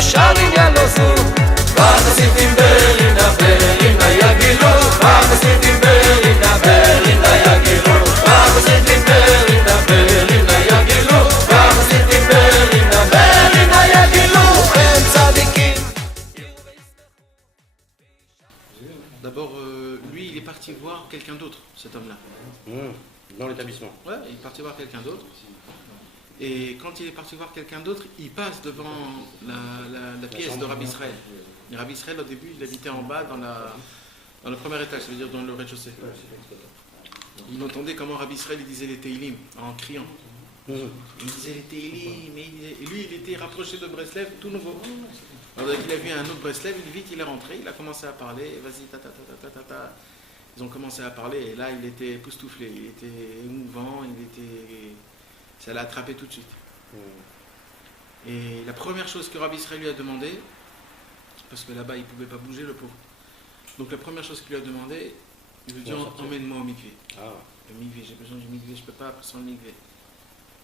שרים ילוזו והחסידים ברינה ברינה יגילו והחסידים ברינה ברינה יגילו והחסידים ברינה ברינה יגילו והחסידים ברינה ברינה יגילו הם צדיקים. D'abord, lui, il est parti voir quelqu'un d'autre, cet homme-là. Dans l'établissement. Ouais, il est parti voir quelqu'un d'autre. Et quand il est parti voir quelqu'un d'autre, il passe devant la pièce de Rabbi Israël. Et Rabbi Israël, au début, il habitait en bas, dans le premier étage, ça veut dire dans le rez-de-chaussée. Il entendait comment Rabbi Israël il disait les Teilim en criant. Il disait les Teilim, et lui, il était rapproché de Breslev, tout nouveau. Alors il a vu un autre Breslev, vite il est rentré, il a commencé à parler, vas-y, ta ta ta ta ta ta. Ils ont commencé à parler, et là, il était époustouflé, il était émouvant, ça l'a attrapé tout de suite. Et la première chose que Rabbi Israël lui a demandé, parce que là-bas il ne pouvait pas bouger le pauvre, donc la première chose qu'il lui a demandé, il lui dit emmène-moi au mikvé. Le mikvé, j'ai besoin du mikvé, je ne peux pas sans le mikvé.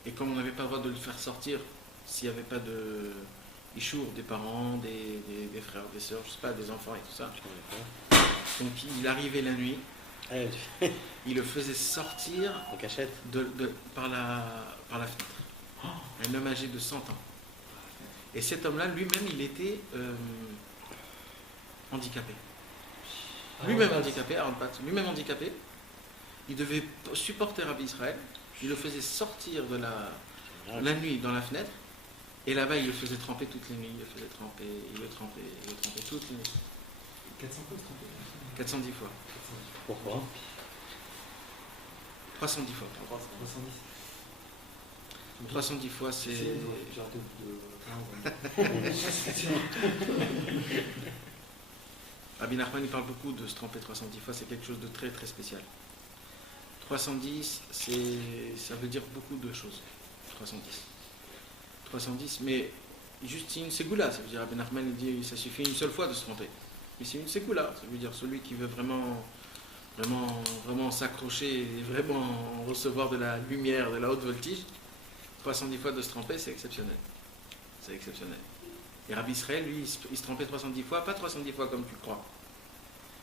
Et comme on n'avait pas le droit de le faire sortir, s'il n'y avait pas de ishour des parents, des frères, des sœurs, je ne sais pas, des enfants et tout ça. Donc il arrivait la nuit, il le faisait sortir en cachette par la fenêtre. Un homme âgé de 100 ans. Et cet homme-là, lui-même, il était handicapé. Lui-même handicapé, il devait supporter Rabbi Israël, il le faisait sortir de la nuit dans la fenêtre, et là-bas, il le faisait tremper toutes les nuits, il le trempait toutes les nuits. 400 fois tremper 410 fois. Pourquoi 310 fois. 310 fois, c'est... Rabbi Nachman, il parle beaucoup de se tremper 310 fois, c'est quelque chose de très très spécial. 310, ça veut dire beaucoup de choses. 310, mais juste une ségoula, ça veut dire, Rabbi Nachman, il dit, ça suffit une seule fois de se tromper. Mais c'est une ségoula, ça veut dire celui qui veut vraiment s'accrocher et vraiment recevoir de la lumière, de la haute voltige, 310 fois de se tromper, c'est exceptionnel. C'est exceptionnel. Et Rabbi Israël, lui, il se trompait 310 fois, pas 310 fois comme tu crois.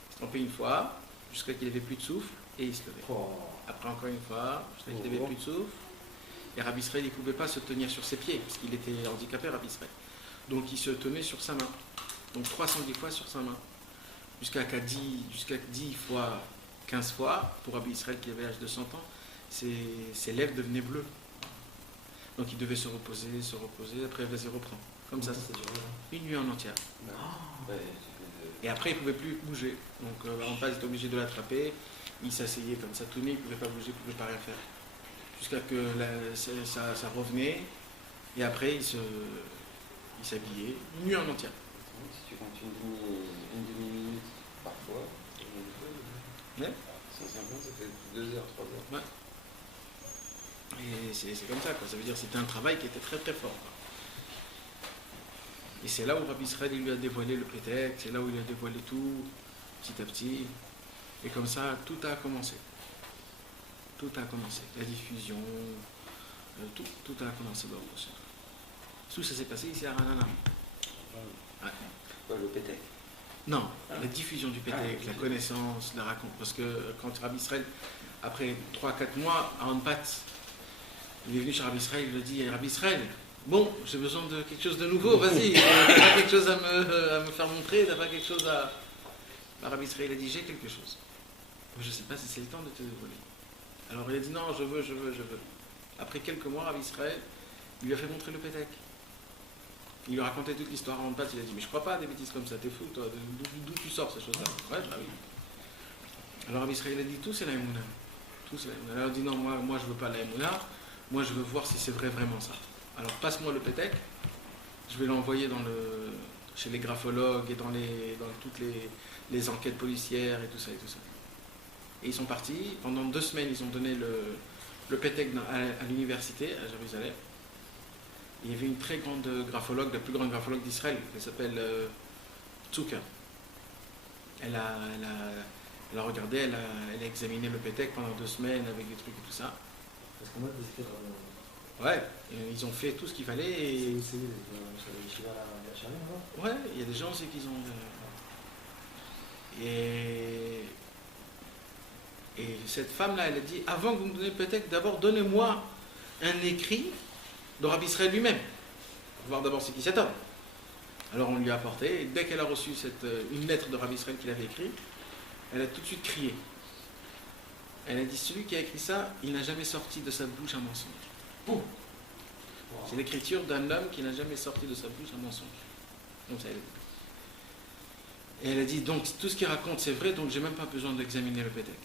Il se trompait une fois, jusqu'à qu'il n'avait plus de souffle, et il se levait. Après encore une fois, jusqu'à qu'il n'avait plus de souffle. Et Rabbi Israël, il ne pouvait pas se tenir sur ses pieds, parce qu'il était handicapé, Rabbi Israël. Donc il se tenait sur sa main. Donc 310 fois sur sa main. Jusqu'à 10 fois, 15 fois, pour Rabbi Israël qui avait l'âge de 100 ans, ses lèvres devenaient bleues. Donc il devait se reposer, après vas-y reprend. Comme ça une nuit en entière. Et après il ne pouvait plus bouger. Donc en face, il était obligé de l'attraper. Il s'asseyait comme ça tout nu, il ne pouvait pas bouger, il ne pouvait pas rien faire. Jusqu'à que ça revenait. Et après il s'habillait, une nuit en entière. Si tu comptes une demi-minute parfois, Ouais. 150, ça fait 2 heures, 3 heures. Ouais. Et c'est comme ça, quoi. Ça veut dire que c'était un travail qui était très très fort. Et c'est là où Rabbi Israël lui a dévoilé le prétexte, c'est là où il a dévoilé tout, petit à petit. Et comme ça, tout a commencé. Tout a commencé. La diffusion, tout a commencé. Tout ça s'est passé ici à Ranana. Ouais. Quoi, le pétec? Non, la diffusion du pétec, la connaissance, la raconte. Parce que quand Rabbi Israël, après 3-4 mois, à Anpat, il est venu chez Rabbi Israël, il lui a dit, Rabbi Israël, bon, j'ai besoin de quelque chose de nouveau, vas-y, t'as pas quelque chose à me faire montrer, t'as pas quelque chose à... Rabbi Israël a dit, j'ai quelque chose. Je ne sais pas si c'est le temps de te dévoiler. Alors il a dit, non, je veux. Après quelques mois, Rabbi Israël, il lui a fait montrer le pétec. Il lui a raconté toute l'histoire en Pat, il a dit, mais je crois pas à des bêtises comme ça, t'es fou, toi, d'où tu sors ces choses-là? Ouais, bah oui. Alors Rabbi Israël a dit, tout c'est la Emouna. Tout c'est la Emouna. Alors il a dit, non, moi je veux pas la Emouna, moi je veux voir si c'est vraiment ça. Alors passe-moi le pétec, je vais l'envoyer chez les graphologues et dans toutes les enquêtes policières et tout ça. Et ils sont partis, pendant 2 semaines ils ont donné le pétec à l'université à Jérusalem. Il y avait une très grande graphologue, la plus grande graphologue d'Israël, elle s'appelle Tzuka. Elle a regardé, elle a examiné le pétec pendant 2 semaines avec des trucs et tout ça. Parce qu'on a des Ouais, et ils ont fait tout ce qu'il fallait. Et... C'est la charrière, là. Ouais, il y a des gens aussi qui ont... Et cette femme-là, elle a dit, avant que vous me donniez peut-être, d'abord donnez-moi un écrit de Rabbi Israël lui-même. Pour voir d'abord c'est qui cet homme. Alors on lui a apporté, et dès qu'elle a reçu une lettre de Rabbi Israël qu'il avait écrit, elle a tout de suite crié. Elle a dit, celui qui a écrit ça, il n'a jamais sorti de sa bouche un mensonge. Wow. C'est l'écriture d'un homme qui n'a jamais sorti de sa bouche un mensonge. Donc ça, elle a dit. Et elle a dit, donc tout ce qu'il raconte c'est vrai, donc j'ai même pas besoin d'examiner le pétec.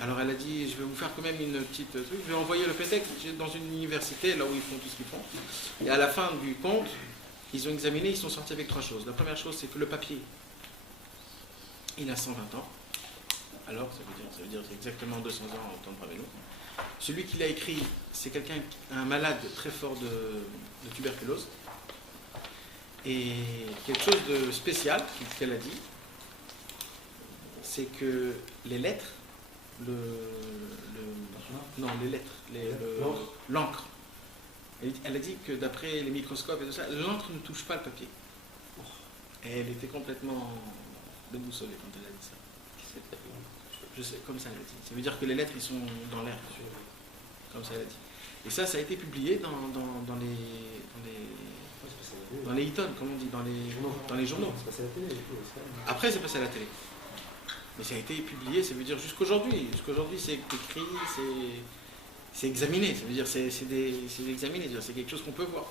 Alors elle a dit, je vais vous faire quand même une petite truc, je vais envoyer le pétec dans une université, là où ils font tout ce qu'ils font. Et à la fin du compte, ils ont examiné, ils sont sortis avec 3 choses. La première chose, c'est que le papier, il a 120 ans. Alors, ça veut dire c'est exactement 200 ans en temps de Rabbeinu. Celui qui l'a écrit, c'est un malade très fort de tuberculose. Et quelque chose de spécial qu'elle a dit, c'est que les lettres, les lettres, l'encre. Elle a dit que d'après les microscopes et tout ça, l'encre ne touche pas le papier. Et elle était complètement déboussolée quand elle a dit ça. Je sais, comme ça elle a dit. Ça veut dire que les lettres, ils sont dans l'air. Comme ça elle a dit. Et ça a été publié dans les Eaton, comme on dit, dans les journaux. C'est passé à la télé, Après, c'est passé à la télé. Mais ça a été publié, ça veut dire jusqu'aujourd'hui. Jusqu'aujourd'hui, c'est écrit, c'est examiné. Ça veut dire c'est examiné, c'est quelque chose qu'on peut voir.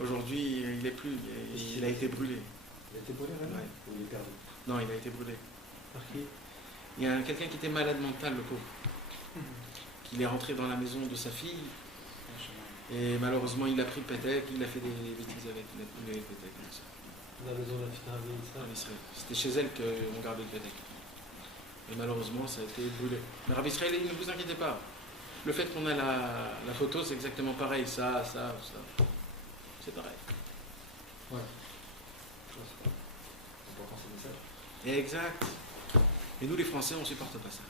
Aujourd'hui, il n'est plus, il a été brûlé. Il a été brûlé, vraiment? Ouais. Ou il est perdu? Non, il a été brûlé. Par qui? Il y a quelqu'un qui était malade mental, le pauvre. Il est rentré dans la maison de sa fille. Et malheureusement, il a pris le pétec, il a fait des bêtises avec le pétec. La maison de la fille d'Arabie Israël. C'était chez elle qu'on gardait le pétec. Et malheureusement, ça a été brûlé. Mais Rabbi Israël, ne vous inquiétez pas. Le fait qu'on a la photo, c'est exactement pareil. Ça. C'est pareil. Ouais. L'important, c'est le message. Exact. Et nous, les Français, on ne supporte pas ça.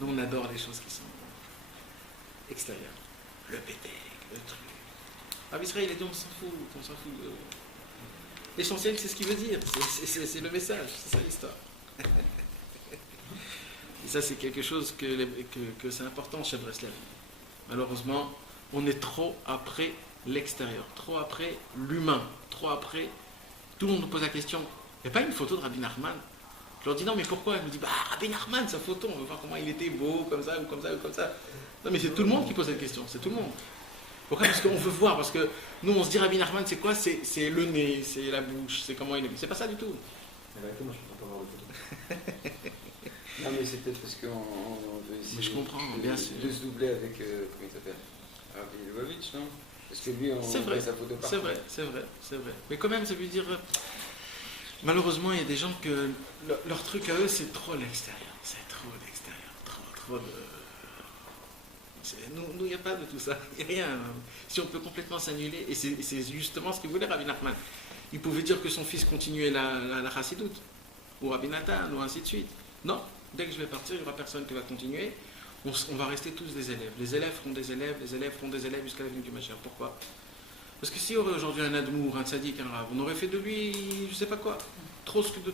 Nous, on adore les choses qui sont extérieures. Le pétec, le truc. Rabbi Israël, il a dit, on s'en fout. L'essentiel, c'est ce qu'il veut dire. C'est le message. C'est ça l'histoire. Et ça, c'est quelque chose que c'est important chez Breslev. Malheureusement, on est trop après l'extérieur, trop après l'humain, trop après... Tout le monde nous pose la question, il n'y a pas une photo de Rabbi Nachman? Je leur dis non, mais pourquoi? Elle me dit, Rabbi Nachman, sa photo, on veut voir comment il était beau, comme ça, ou comme ça, ou comme ça. Non, mais c'est tout le monde qui pose cette question, c'est tout le monde. Pourquoi? Parce qu'on veut voir, parce que nous, on se dit Rabbi Nachman, c'est quoi? C'est le nez, c'est la bouche, c'est comment il est. C'est pas ça du tout. La vérité, moi, je ne peux pas voir de photo. Non, mais c'est peut-être parce qu'on veut essayer Mais je comprends, bien sûr. de se doubler avec, comment il s'appelle, Rabbi Lubavitch, non? Parce que lui, on voit sa photo partout. C'est vrai. Mais quand même, ça veut dire... Malheureusement, il y a des gens que leur truc à eux, c'est trop l'extérieur. C'est trop l'extérieur. Trop de... Nous, il n'y a pas de tout ça. Il n'y a rien. Si on peut complètement s'annuler, et c'est justement ce qu'il voulait Rabbi Nachman. Il pouvait dire que son fils continuait la chassidoute, ou Rabbi Nathan, ou ainsi de suite. Non, dès que je vais partir, il n'y aura personne qui va continuer. On va rester tous des élèves. Les élèves feront des élèves, les élèves feront des élèves jusqu'à la venue du Mashiach. Pourquoi? Parce que s'il y aurait aujourd'hui un admour, un tzaddik, un rav, on aurait fait de lui, je ne sais pas quoi. Trop. C'est même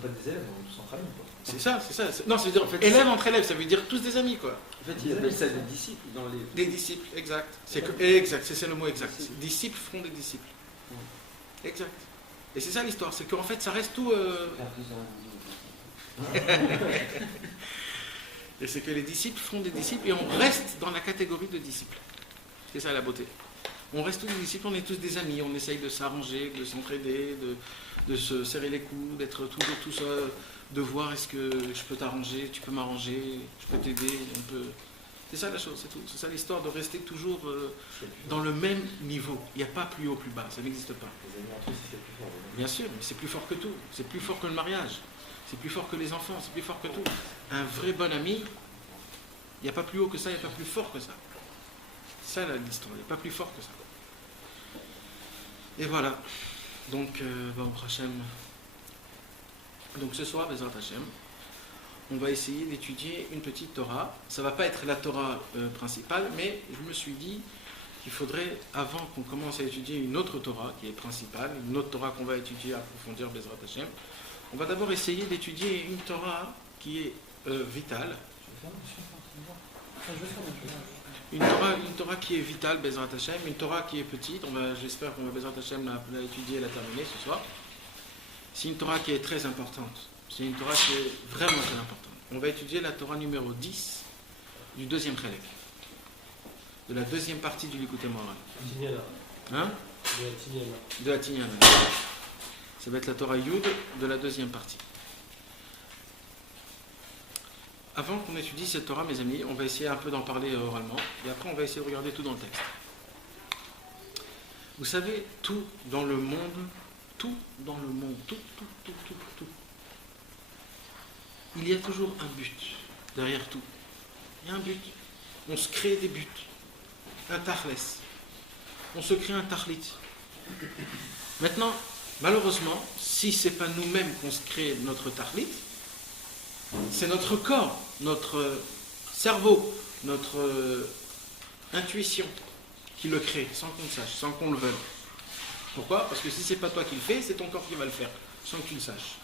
pas des élèves, on tous en famille, quoi. C'est ça. Non, ça veut dire, en fait, élèves entre élèves, ça veut dire tous des amis, quoi. En fait, ils appellent ça des disciples dans les... Des disciples, exact. C'est le mot exact. Disciples feront des disciples. Exact. Et c'est ça l'histoire, c'est qu'en fait, ça reste tout... Et c'est que les disciples feront des disciples et on reste dans la catégorie de disciples. C'est ça la beauté. On reste tous des disciples, on est tous des amis, on essaye de s'arranger, de s'entraider, de se serrer les coudes, d'être toujours tous, de voir est-ce que je peux t'arranger, tu peux m'arranger, je peux t'aider, C'est ça la chose, c'est tout. C'est ça l'histoire de rester toujours dans le même niveau. Il n'y a pas plus haut, plus bas, ça n'existe pas. Les amis entre eux, c'est plus fort. Bien sûr, mais c'est plus fort que tout. C'est plus fort que le mariage. C'est plus fort que les enfants, c'est plus fort que tout. Un vrai bon ami, il n'y a pas plus haut que ça, il n'y a pas plus fort que ça. C'est ça l'histoire, il n'y a pas plus fort que ça. Et voilà. Donc, Baruch Hashem. Donc ce soir, Bezrat Hashem, on va essayer d'étudier une petite Torah. Ça ne va pas être la Torah principale, mais je me suis dit qu'il faudrait, avant qu'on commence à étudier une autre Torah qui est principale, une autre Torah qu'on va étudier, approfondir Bezrat Hashem, on va d'abord essayer d'étudier une Torah qui est vitale. Une Torah qui est vitale, Bezrat Hashem, une Torah qui est petite, j'espère qu'on va Bezrat Hashem la étudier et la terminer ce soir. C'est une Torah qui est très importante. C'est une Torah qui est vraiment très importante. On va étudier la Torah numéro 10 du deuxième Chelek, de la deuxième partie du Likutei Moharan. Hein? De la Tignana. Ça va être la Torah Yud de la deuxième partie. Avant qu'on étudie cette Torah, mes amis, on va essayer un peu d'en parler oralement, et après on va essayer de regarder tout dans le texte. Vous savez, tout dans le monde, tout, il y a toujours un but derrière tout. Il y a un but. On se crée des buts. Un tachles. On se crée un tachlit. Maintenant, malheureusement, si ce n'est pas nous-mêmes qu'on se crée notre tachlit, c'est notre corps, notre cerveau, notre intuition qui le crée, sans qu'on le sache, sans qu'on le veuille. Pourquoi? Parce que si ce n'est pas toi qui le fais, c'est ton corps qui va le faire, sans que tu le saches.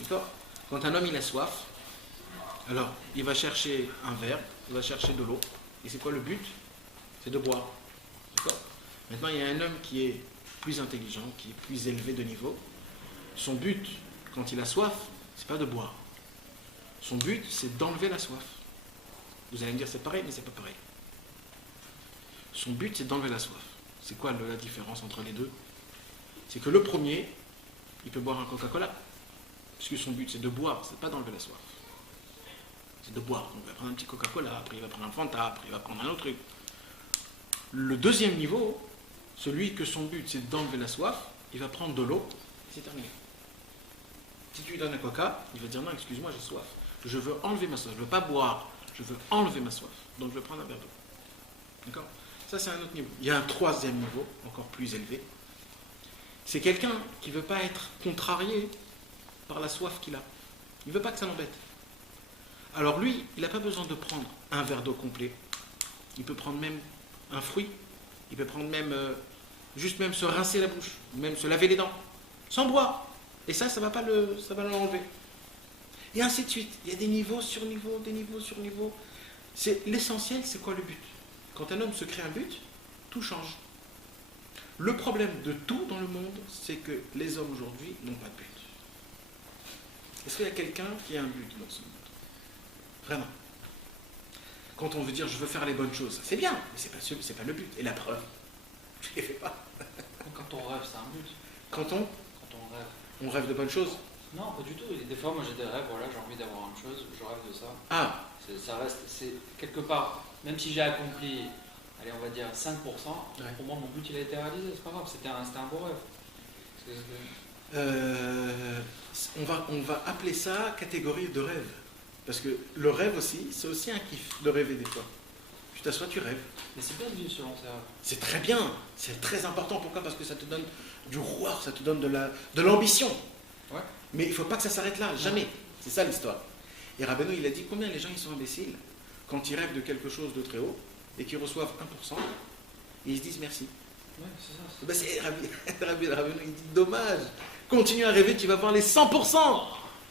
D'accord? Quand un homme il a soif, alors il va chercher un verre, il va chercher de l'eau, et c'est quoi le but? C'est de boire. D'accord? Maintenant, il y a un homme qui est plus intelligent, qui est plus élevé de niveau. Son but, quand il a soif, c'est pas de boire. Son but, c'est d'enlever la soif. Vous allez me dire c'est pareil, mais c'est pas pareil. Son but, c'est d'enlever la soif. C'est quoi la différence entre les deux? C'est que le premier, il peut boire un Coca-Cola, puisque son but, c'est de boire, c'est pas d'enlever la soif. C'est de boire. Donc, il va prendre un petit Coca-Cola, après il va prendre un Fanta, après il va prendre un autre truc. Le deuxième niveau, celui que son but, c'est d'enlever la soif, il va prendre de l'eau, et c'est terminé. Si tu lui donnes un Coca, il va dire non, excuse-moi, j'ai soif. Je veux enlever ma soif. Je ne veux pas boire, je veux enlever ma soif. Donc je vais prendre un verre d'eau. D'accord? Ça, c'est un autre niveau. Il y a un troisième niveau, encore plus élevé. C'est quelqu'un qui ne veut pas être contrarié par la soif qu'il a. Il ne veut pas que ça l'embête. Alors lui, il n'a pas besoin de prendre un verre d'eau complet. Il peut prendre même un fruit. Il peut prendre même, juste même se rincer la bouche, même se laver les dents, sans boire. Et ça va l'enlever. Et ainsi de suite. Il y a des niveaux sur niveaux, des niveaux sur niveaux. L'essentiel, c'est quoi le but? Quand un homme se crée un but, tout change. Le problème de tout dans le monde, c'est que les hommes aujourd'hui n'ont pas de but. Est-ce qu'il y a quelqu'un qui a un but dans ce monde? Vraiment. Quand on veut dire je veux faire les bonnes choses, c'est bien, mais c'est pas le but. Et la preuve, je ne les fais pas. Quand on rêve, c'est un but. Quand on rêve. On rêve de bonnes choses? Non, pas du tout. Et des fois, moi j'ai des rêves, voilà, j'ai envie d'avoir une chose, je rêve de ça. Ah. Ça reste, c'est quelque part, même si j'ai accompli, allez, on va dire 5%, ouais. Pour moi mon but il a été réalisé, c'est pas grave, c'était un beau rêve. On va appeler ça catégorie de rêve. Parce que le rêve aussi, c'est aussi un kiff de rêver des fois. Tu t'assois, tu rêves. Mais c'est bien de vivre selon ses rêves. C'est très bien, c'est très important. Pourquoi? Parce que ça te donne du rouard, ça te donne de l'ambition. Ouais. Mais il ne faut pas que ça s'arrête là, jamais. C'est ça l'histoire. Et Rabbeinu, il a dit combien les gens ils sont imbéciles quand ils rêvent de quelque chose de très haut et qu'ils reçoivent 1%, et ils se disent merci. Ouais, c'est ça. Rabbeinu, il dit dommage, continue à rêver, tu vas voir les 100%.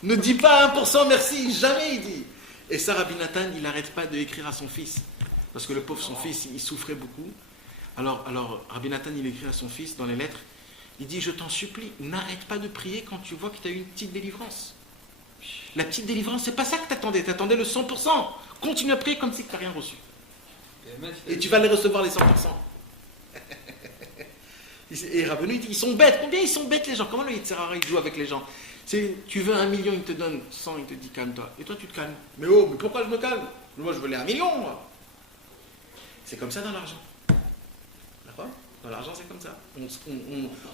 Ne dis pas 1% merci, jamais il dit. Et ça, Rabbi Nathan, il n'arrête pas d'écrire à son fils. Parce que le pauvre, son fils, il souffrait beaucoup. Alors Rabbi Nathan, il écrit à son fils dans les lettres, il dit, je t'en supplie, n'arrête pas de prier quand tu vois que tu as eu une petite délivrance. La petite délivrance, c'est pas ça que tu attendais le 100%. Continue à prier comme si tu n'as rien reçu. Et tu vas les recevoir les 100%. Et Rabbeinu, il dit, ils sont bêtes. Combien ils sont bêtes les gens? Comment le Yitzhara, il joue avec les gens? Tu veux 1 million, il te donne 100, il te dit calme-toi. Et toi, tu te calmes. Mais pourquoi je me calme? Moi, je veux les 1 million, moi. C'est comme ça dans l'argent. D'accord? Dans l'argent, c'est comme ça.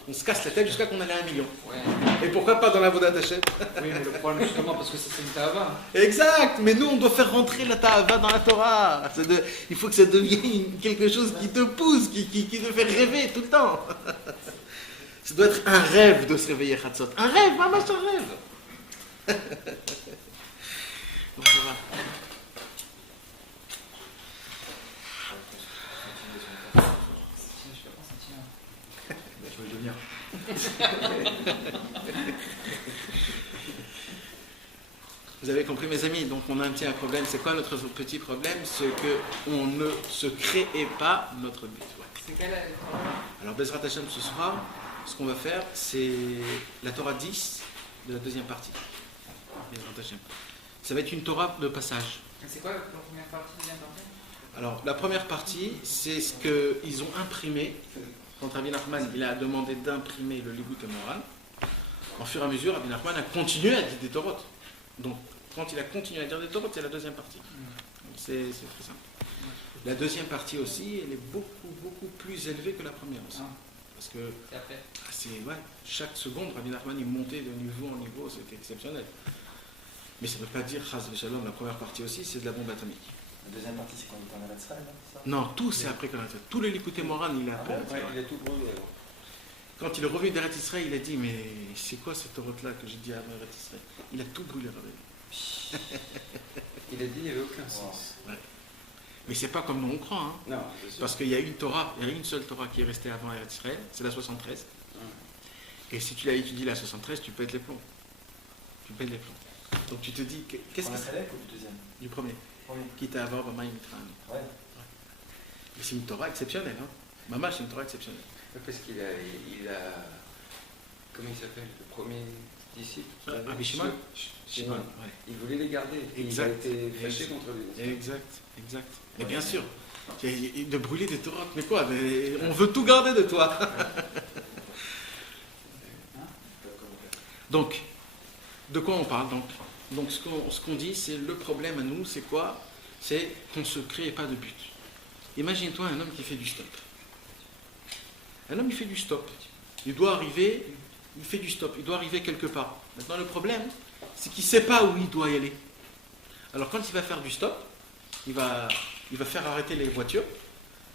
On se casse la tête jusqu'à qu'on ait 1 million. Ouais. Et pourquoi pas dans la Vodat Hashem? Oui, mais le problème, justement, parce que c'est une ta'ava. Exact. Mais nous, on doit faire rentrer la ta'ava dans la Torah. Il faut que ça devienne quelque chose qui te pousse, qui te fait rêver tout le temps. Ça doit être un rêve de se réveiller Chatzot. Un rêve, maman, un rêve. Comment ça va? Tu veux devenir. Vous avez compris, mes amis, donc on a un petit problème. C'est quoi notre petit problème? C'est qu'on ne se crée pas notre but. Ouais. C'est quel Alors, Bezrat Hashem, ce soir, ce qu'on va faire, c'est la Torah 10 de la deuxième partie. Bezrat Hashem. Ça va être une Torah de passage. C'est quoi la première partie bien d'entrer? Alors, la première partie, c'est ce qu'ils ont imprimé. Quand Rabbi Nachman il a demandé d'imprimer le Ligut Moran, en fur et à mesure, Rabbi Nachman a continué à dire des Torot. Donc, quand il a continué à dire des Torot, c'est la deuxième partie. Donc, c'est très simple. La deuxième partie aussi, elle est beaucoup plus élevée que la première aussi. Parce que chaque seconde, Rabbi Nachman il montait de niveau en niveau, c'était exceptionnel. Mais ça ne veut pas dire, Chaz Shalom, la première partie aussi, c'est de la bombe atomique. La deuxième partie, c'est quand il est en Eretz Israël, ça? Non, tout c'est après qu'on a fait. Tout le Likuté Moran, il a après. Il a tout brûlé. Quand il est revenu d'Eretz Israël, il a dit, mais c'est quoi cette Torah-là que j'ai dit avant Eretz Israël? Il a tout brûlé, Rabbi. Il a dit, il n'y avait aucun sens. Ouais. Mais c'est pas comme nous on croit, hein. Non, c'est sûr. Parce qu'il y a une Torah, il y a une seule Torah qui est restée avant Eretz Israël, c'est la 73. Et si tu l'as étudié la 73, tu pètes les plombs. Tu pètes les plombs. Donc tu te dis, qu'est-ce que c'est? Ou du deuxième? Du premier. Qui t'a avoir Bama Mitraim. Ouais. Et c'est une Torah exceptionnelle, hein. Mama, c'est une Torah exceptionnelle. Parce qu'il a. Comment il s'appelle? Le premier disciple. Rabbi Shimon. Shimon. Ouais. Il voulait les garder. Exact. Il a été fâché contre lui. Exact. Et bien sûr, de brûler des Torahs, mais quoi? Mais on veut tout garder de toi. Donc, de quoi on parle donc ce qu'on dit, c'est le problème à nous, c'est quoi? C'est qu'on ne se crée pas de but. Imagine-toi un homme qui fait du stop. Un homme, il fait du stop. Il doit arriver, il fait du stop, il doit arriver quelque part. Maintenant, le problème, c'est qu'il ne sait pas où il doit y aller. Alors, quand il va faire du stop, il va faire arrêter les voitures.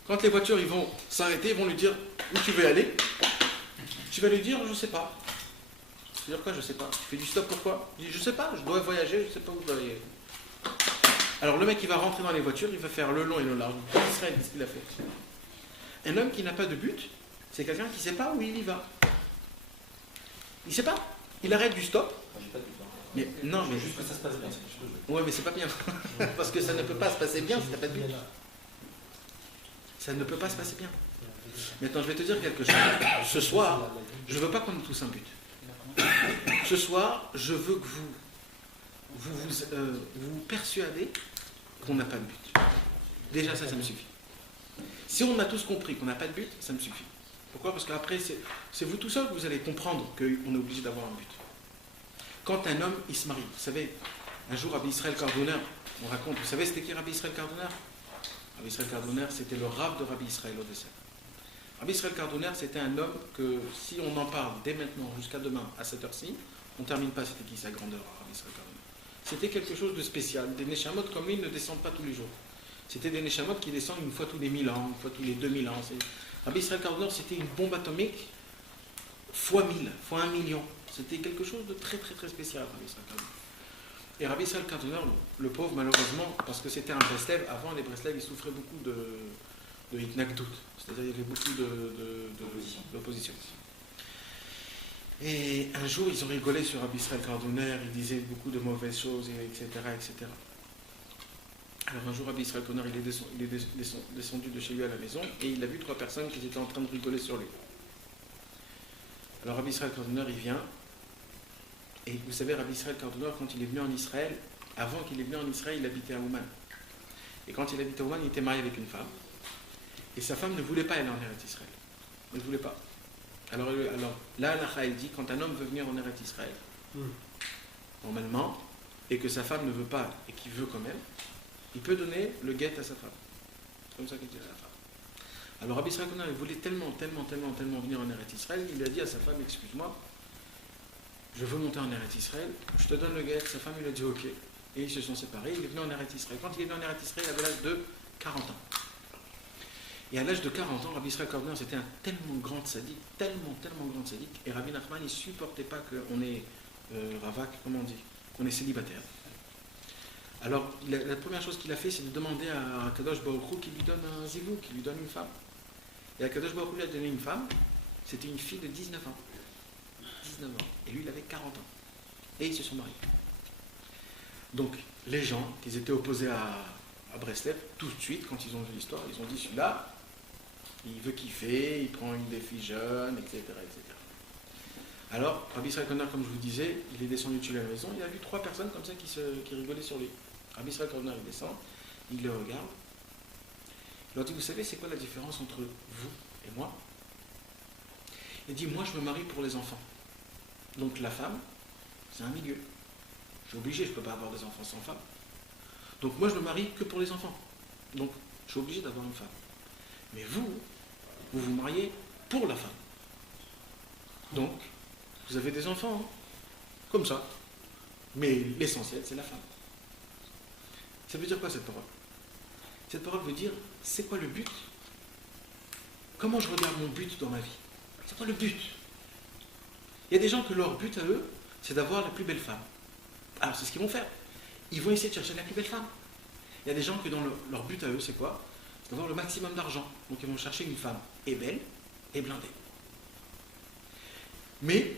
Quand les voitures ils vont s'arrêter, ils vont lui dire où tu veux aller. Tu vas lui dire, je ne sais pas. Tu vas dire quoi, je ne sais pas. Tu fais du stop, pourquoi? Il dit, je ne sais pas, je dois voyager, je ne sais pas où je dois aller. Alors le mec, il va rentrer dans les voitures, il va faire le long et le large. Israël, qu'est-ce qu'il a fait? Un homme qui n'a pas de but, c'est quelqu'un qui ne sait pas où il y va. Il ne sait pas. Il arrête du stop. Moi, j'ai pas de but. Mais, non, mais Juste que ça se passe bien, c'est quelque chose. ouais, mais c'est pas bien. Parce que ça ne peut pas se passer bien si tu n'as pas de but. Ça ne peut pas se passer bien. Maintenant, je vais te dire quelque chose. Ce soir, je ne veux pas qu'on ait tous un but. Ce soir, je veux que vous persuadez qu'on n'a pas de but. Déjà, ça me suffit. Si on a tous compris qu'on n'a pas de but, ça me suffit. Pourquoi? Parce qu'après, c'est vous tout seul que vous allez comprendre qu'on est obligé d'avoir un but. Quand un homme, il se marie, vous savez, un jour, Rabbi Israël Cardonner, on raconte, vous savez c'était qui Rabbi Israël Cardonner? Rabbi Israël Cardonner, c'était le rab de Rabbi Israël au dessert. Rabbi Israël Cardonner, c'était un homme que, si on en parle dès maintenant jusqu'à demain, à cette heure-ci, on ne termine pas, c'était qui sa grandeur, Rabbi Israël Cardonner. C'était quelque chose de spécial. Des Neshamot comme lui ne descendent pas tous les jours. C'était des Neshamot qui descendent une fois tous les 1000 ans, une fois tous les 2000 ans. Rabbi Israël Cardonner, c'était une bombe atomique fois 1000, fois 1 million. C'était quelque chose de très spécial, Rabbi Israël Cardonner. Et Rabbi Israël Cardonner, le pauvre, malheureusement, parce que c'était un Breslev, avant les Breslev, ils souffraient beaucoup de hitnakdout, c'est-à-dire il y avait beaucoup d'opposition. Et un jour, ils ont rigolé sur Rabbi Israël Cardonner, ils disaient beaucoup de mauvaises choses, etc. Alors un jour, Rabbi Israël Cardonner, il est descendu de chez lui à la maison, et il a vu 3 personnes qui étaient en train de rigoler sur lui. Alors Rabbi Israël Cardonner, il vient, et vous savez, Rabbi Israël Cardonner, quand il est venu en Israël, avant qu'il est venu en Israël, il habitait à Ouman. Et quand il habitait à Ouman, il était marié avec une femme. Et sa femme ne voulait pas aller en Eretz Israël. Elle ne voulait pas. Alors là, elle dit, quand un homme veut venir en Eretz Israël, normalement, et que sa femme ne veut pas, et qu'il veut quand même, il peut donner le guet à sa femme. C'est comme ça qu'il dit à la femme. Alors Rabbi Israël Cardonner, il voulait tellement venir en Eretz Israël, il a dit à sa femme, excuse-moi, je veux monter en Eretz Israël, je te donne le guet. Sa femme, il a dit ok. Et ils se sont séparés, il est venu en Eretz Israël. Quand il est venu en Eretz Israël, il avait l'âge de 40 ans. Et à l'âge de 40 ans, Rabbi Israël Cardonner, c'était un tellement grand sadique, tellement grand sadique, et Rabbi Nachman, il ne supportait pas qu'on ait ravak, comment on dit, qu'on est célibataire. Alors, la première chose qu'il a fait, c'est de demander à Kadosh Baruch Hu qu'il lui donne un zivou, qu'il lui donne une femme. Et à Kadosh Baruch Hu lui a donné une femme, c'était une fille de 19 ans. 19 ans. Et lui, il avait 40 ans. Et ils se sont mariés. Donc, les gens qui étaient opposés à Breslev, tout de suite, quand ils ont vu l'histoire, ils ont dit celui-là, il veut kiffer, il prend une des filles jeunes, etc. etc. Alors, Rabbi Israël Conner, comme je vous disais, il est descendu de chez lui à la maison, il a vu 3 personnes comme ça qui rigolaient sur lui. Rabbi Israël Conner, il descend, il les regarde, il leur dit, vous savez, c'est quoi la différence entre vous et moi? Il dit, moi, je me marie pour les enfants. Donc, la femme, c'est un milieu. Je suis obligé, je ne peux pas avoir des enfants sans femme. Donc, moi, je me marie que pour les enfants. Donc, je suis obligé d'avoir une femme. Mais vous vous mariez pour la femme. Donc, vous avez des enfants, hein, comme ça. Mais l'essentiel, c'est la femme. Ça veut dire quoi cette parole? Cette parole veut dire, c'est quoi le but? Comment je regarde mon but dans ma vie? C'est quoi le but? Il y a des gens que leur but à eux, c'est d'avoir la plus belle femme. Alors c'est ce qu'ils vont faire. Ils vont essayer de chercher la plus belle femme. Il y a des gens que dans leur but à eux, c'est quoi? C'est d'avoir le maximum d'argent. Donc ils vont chercher une femme et belle et blindée. Mais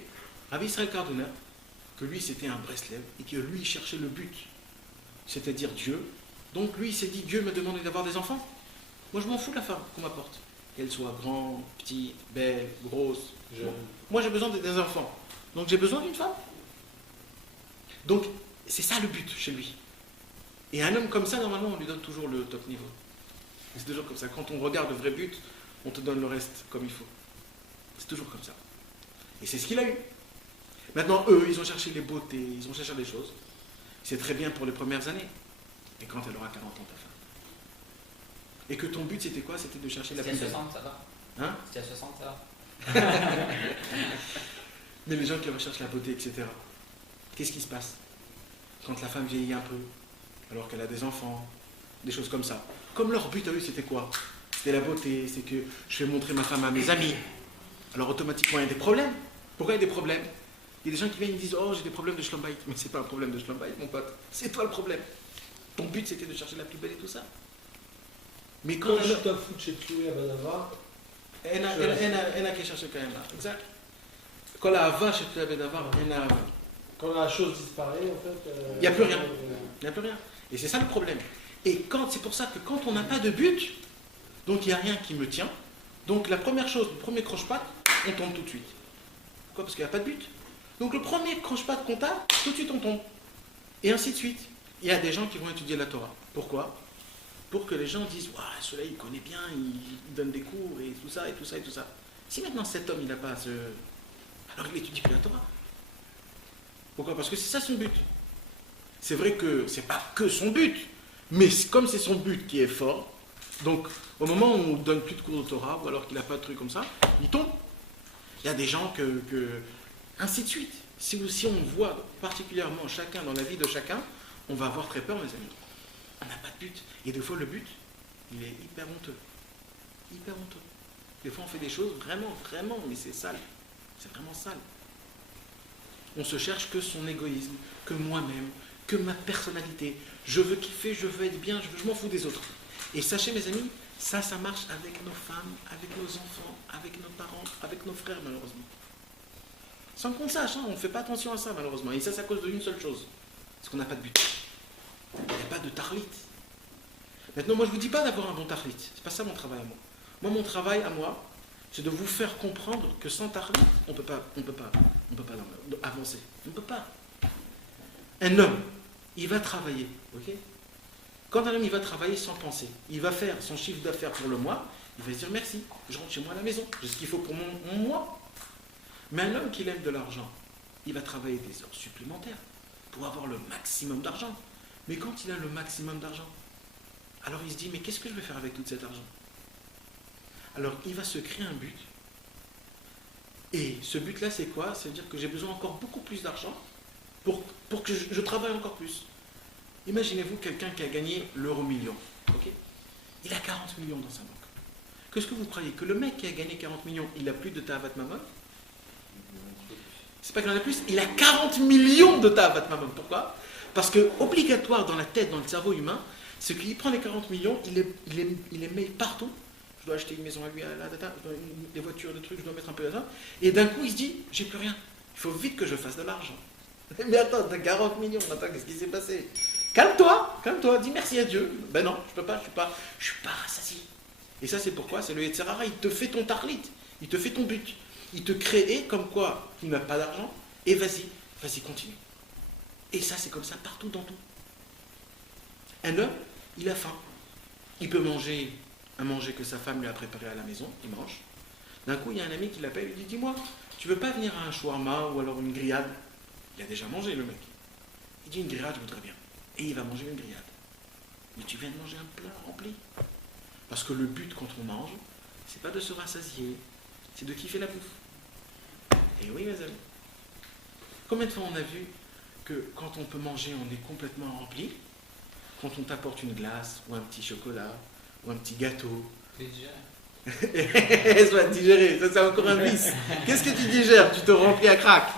Rabbi Israël Kardoner, que lui c'était un Breslev, et que lui il cherchait le but, c'est-à-dire Dieu. Donc lui il s'est dit, Dieu me demande d'avoir des enfants. Moi je m'en fous de la femme qu'on m'apporte. Qu'elle soit grande, petite, belle, grosse. Moi j'ai besoin des enfants. Donc j'ai besoin d'une femme. Donc c'est ça le but chez lui. Et un homme comme ça, normalement on lui donne toujours le top niveau. C'est toujours comme ça. Quand on regarde le vrai but, on te donne le reste comme il faut. C'est toujours comme ça. Et c'est ce qu'il a eu. Maintenant, eux, ils ont cherché les beautés, ils ont cherché des choses. C'est très bien pour les premières années. Et quand elle aura 40 ans, ta femme. Et que ton but, c'était quoi? C'était de chercher la plus belle. Si à 60, ça va. Hein? Si à 60, ça va. Mais les gens qui recherchent la beauté, etc., qu'est-ce qui se passe quand la femme vieillit un peu, alors qu'elle a des enfants, des choses comme ça? Comme leur but à eux, c'était quoi? C'était la beauté, c'est que je vais montrer ma femme à mes amis. Alors automatiquement, il y a des problèmes. Pourquoi il y a des problèmes? Il y a des gens qui viennent et disent, oh, j'ai des problèmes de schlombait. Mais c'est pas un problème de schlombait, mon pote. C'est toi le problème. Ton but, c'était de chercher la plus belle et tout ça. Mais quand... אין הקשר שקיים לה. Exact. כל האהבה שתלויה בדבר, אין האהבה. Quand la chose disparaît, en fait... Il n'y a plus rien. Il n'y a plus rien. Et c'est ça le problème. Et c'est pour ça que quand on n'a pas de but, donc il n'y a rien qui me tient, donc la première chose, le premier croche-patte, on tombe tout de suite. Pourquoi? Parce qu'il n'y a pas de but. Donc le premier croche-patte qu'on tape, tout de suite on tombe. Et ainsi de suite. Il y a des gens qui vont étudier la Torah. Pourquoi? Pour que les gens disent, waouh, celui-là il connaît bien, il donne des cours et tout ça et tout ça et tout ça. Si maintenant cet homme il n'a pas ce... Alors il étudie que la Torah. Pourquoi? Parce que c'est ça son but. C'est vrai que c'est pas que son but, mais comme c'est son but qui est fort, donc au moment où on ne donne plus de cours de Torah, ou alors qu'il n'a pas de truc comme ça, il tombe. Il y a des gens ainsi de suite. Si on voit particulièrement chacun dans la vie de chacun, on va avoir très peur, mes amis. On n'a pas de but. Et des fois, le but, il est hyper honteux. Hyper honteux. Des fois, on fait des choses vraiment, vraiment, mais c'est sale. C'est vraiment sale. On se cherche que son égoïsme, que moi-même, que ma personnalité. Je veux kiffer, je veux être bien, je m'en fous des autres. Et sachez, mes amis, ça marche avec nos femmes, avec nos enfants, avec nos parents, avec nos frères, malheureusement. Sans qu'on sache, on ne fait pas attention à ça, malheureusement. Et ça, c'est à cause d'une seule chose. C'est qu'on n'a pas de but. Il n'y a pas de tahlit. Maintenant, moi, je ne vous dis pas d'avoir un bon tahlit. C'est pas ça mon travail à moi. Moi, mon travail à moi, c'est de vous faire comprendre que sans tahlit, on ne peut pas avancer. On ne peut pas. Un homme, il va travailler, ok? Quand un homme, il va travailler sans penser, il va faire son chiffre d'affaires pour le mois, il va se dire merci, je rentre chez moi à la maison, j'ai ce qu'il faut pour mon mois. Mais un homme qui aime de l'argent, il va travailler des heures supplémentaires pour avoir le maximum d'argent. Mais quand il a le maximum d'argent, alors il se dit, mais qu'est-ce que je vais faire avec tout cet argent? Alors il va se créer un but. Et ce but-là, c'est quoi? C'est-à-dire que j'ai besoin encore beaucoup plus d'argent pour que je travaille encore plus. Imaginez-vous quelqu'un qui a gagné l'euro million. Okay? Il a 40 millions dans sa banque. Qu'est-ce que vous croyez? Que le mec qui a gagné 40 millions, il n'a plus de Tahavat Mammon? C'est pas qu'il en a plus, il a 40 millions de tavat mammon. Pourquoi? Parce que obligatoire dans la tête, dans le cerveau humain, c'est qu'il prend les 40 millions, il les met partout. Je dois acheter une maison à lui, des voitures, des trucs, je dois mettre un peu là-dedans. Et d'un coup, il se dit, j'ai plus rien. Il faut vite que je fasse de l'argent. Mais attends, t'as 40 millions, attends, qu'est-ce qui s'est passé? Calme-toi, dis merci à Dieu. Ben non, je peux pas, je suis pas rassasié. Et ça, c'est pourquoi? C'est le Yetzer Hara, il te fait ton tarlit, il te fait ton but. Il te crée comme quoi tu n'as pas d'argent, et vas-y, continue. Et ça, c'est comme ça partout dans tout. Un homme, il a faim. Il peut manger un manger que sa femme lui a préparé à la maison, il mange. D'un coup, il y a un ami qui l'appelle, il lui dit, dis-moi, tu veux pas venir à un shawarma ou alors une grillade? Il a déjà mangé, le mec. Il dit, une grillade, je voudrais bien. Et il va manger une grillade. Mais tu viens de manger un plat rempli. Parce que le but quand on mange, c'est pas de se rassasier, c'est de kiffer la bouffe. Et oui, mes amis. Combien de fois on a vu que quand on peut manger, on est complètement rempli? Quand on t'apporte une glace, ou un petit chocolat, ou un petit gâteau. Soit digéré, ça c'est encore un vice. Qu'est-ce que tu digères? Tu te remplis à crack.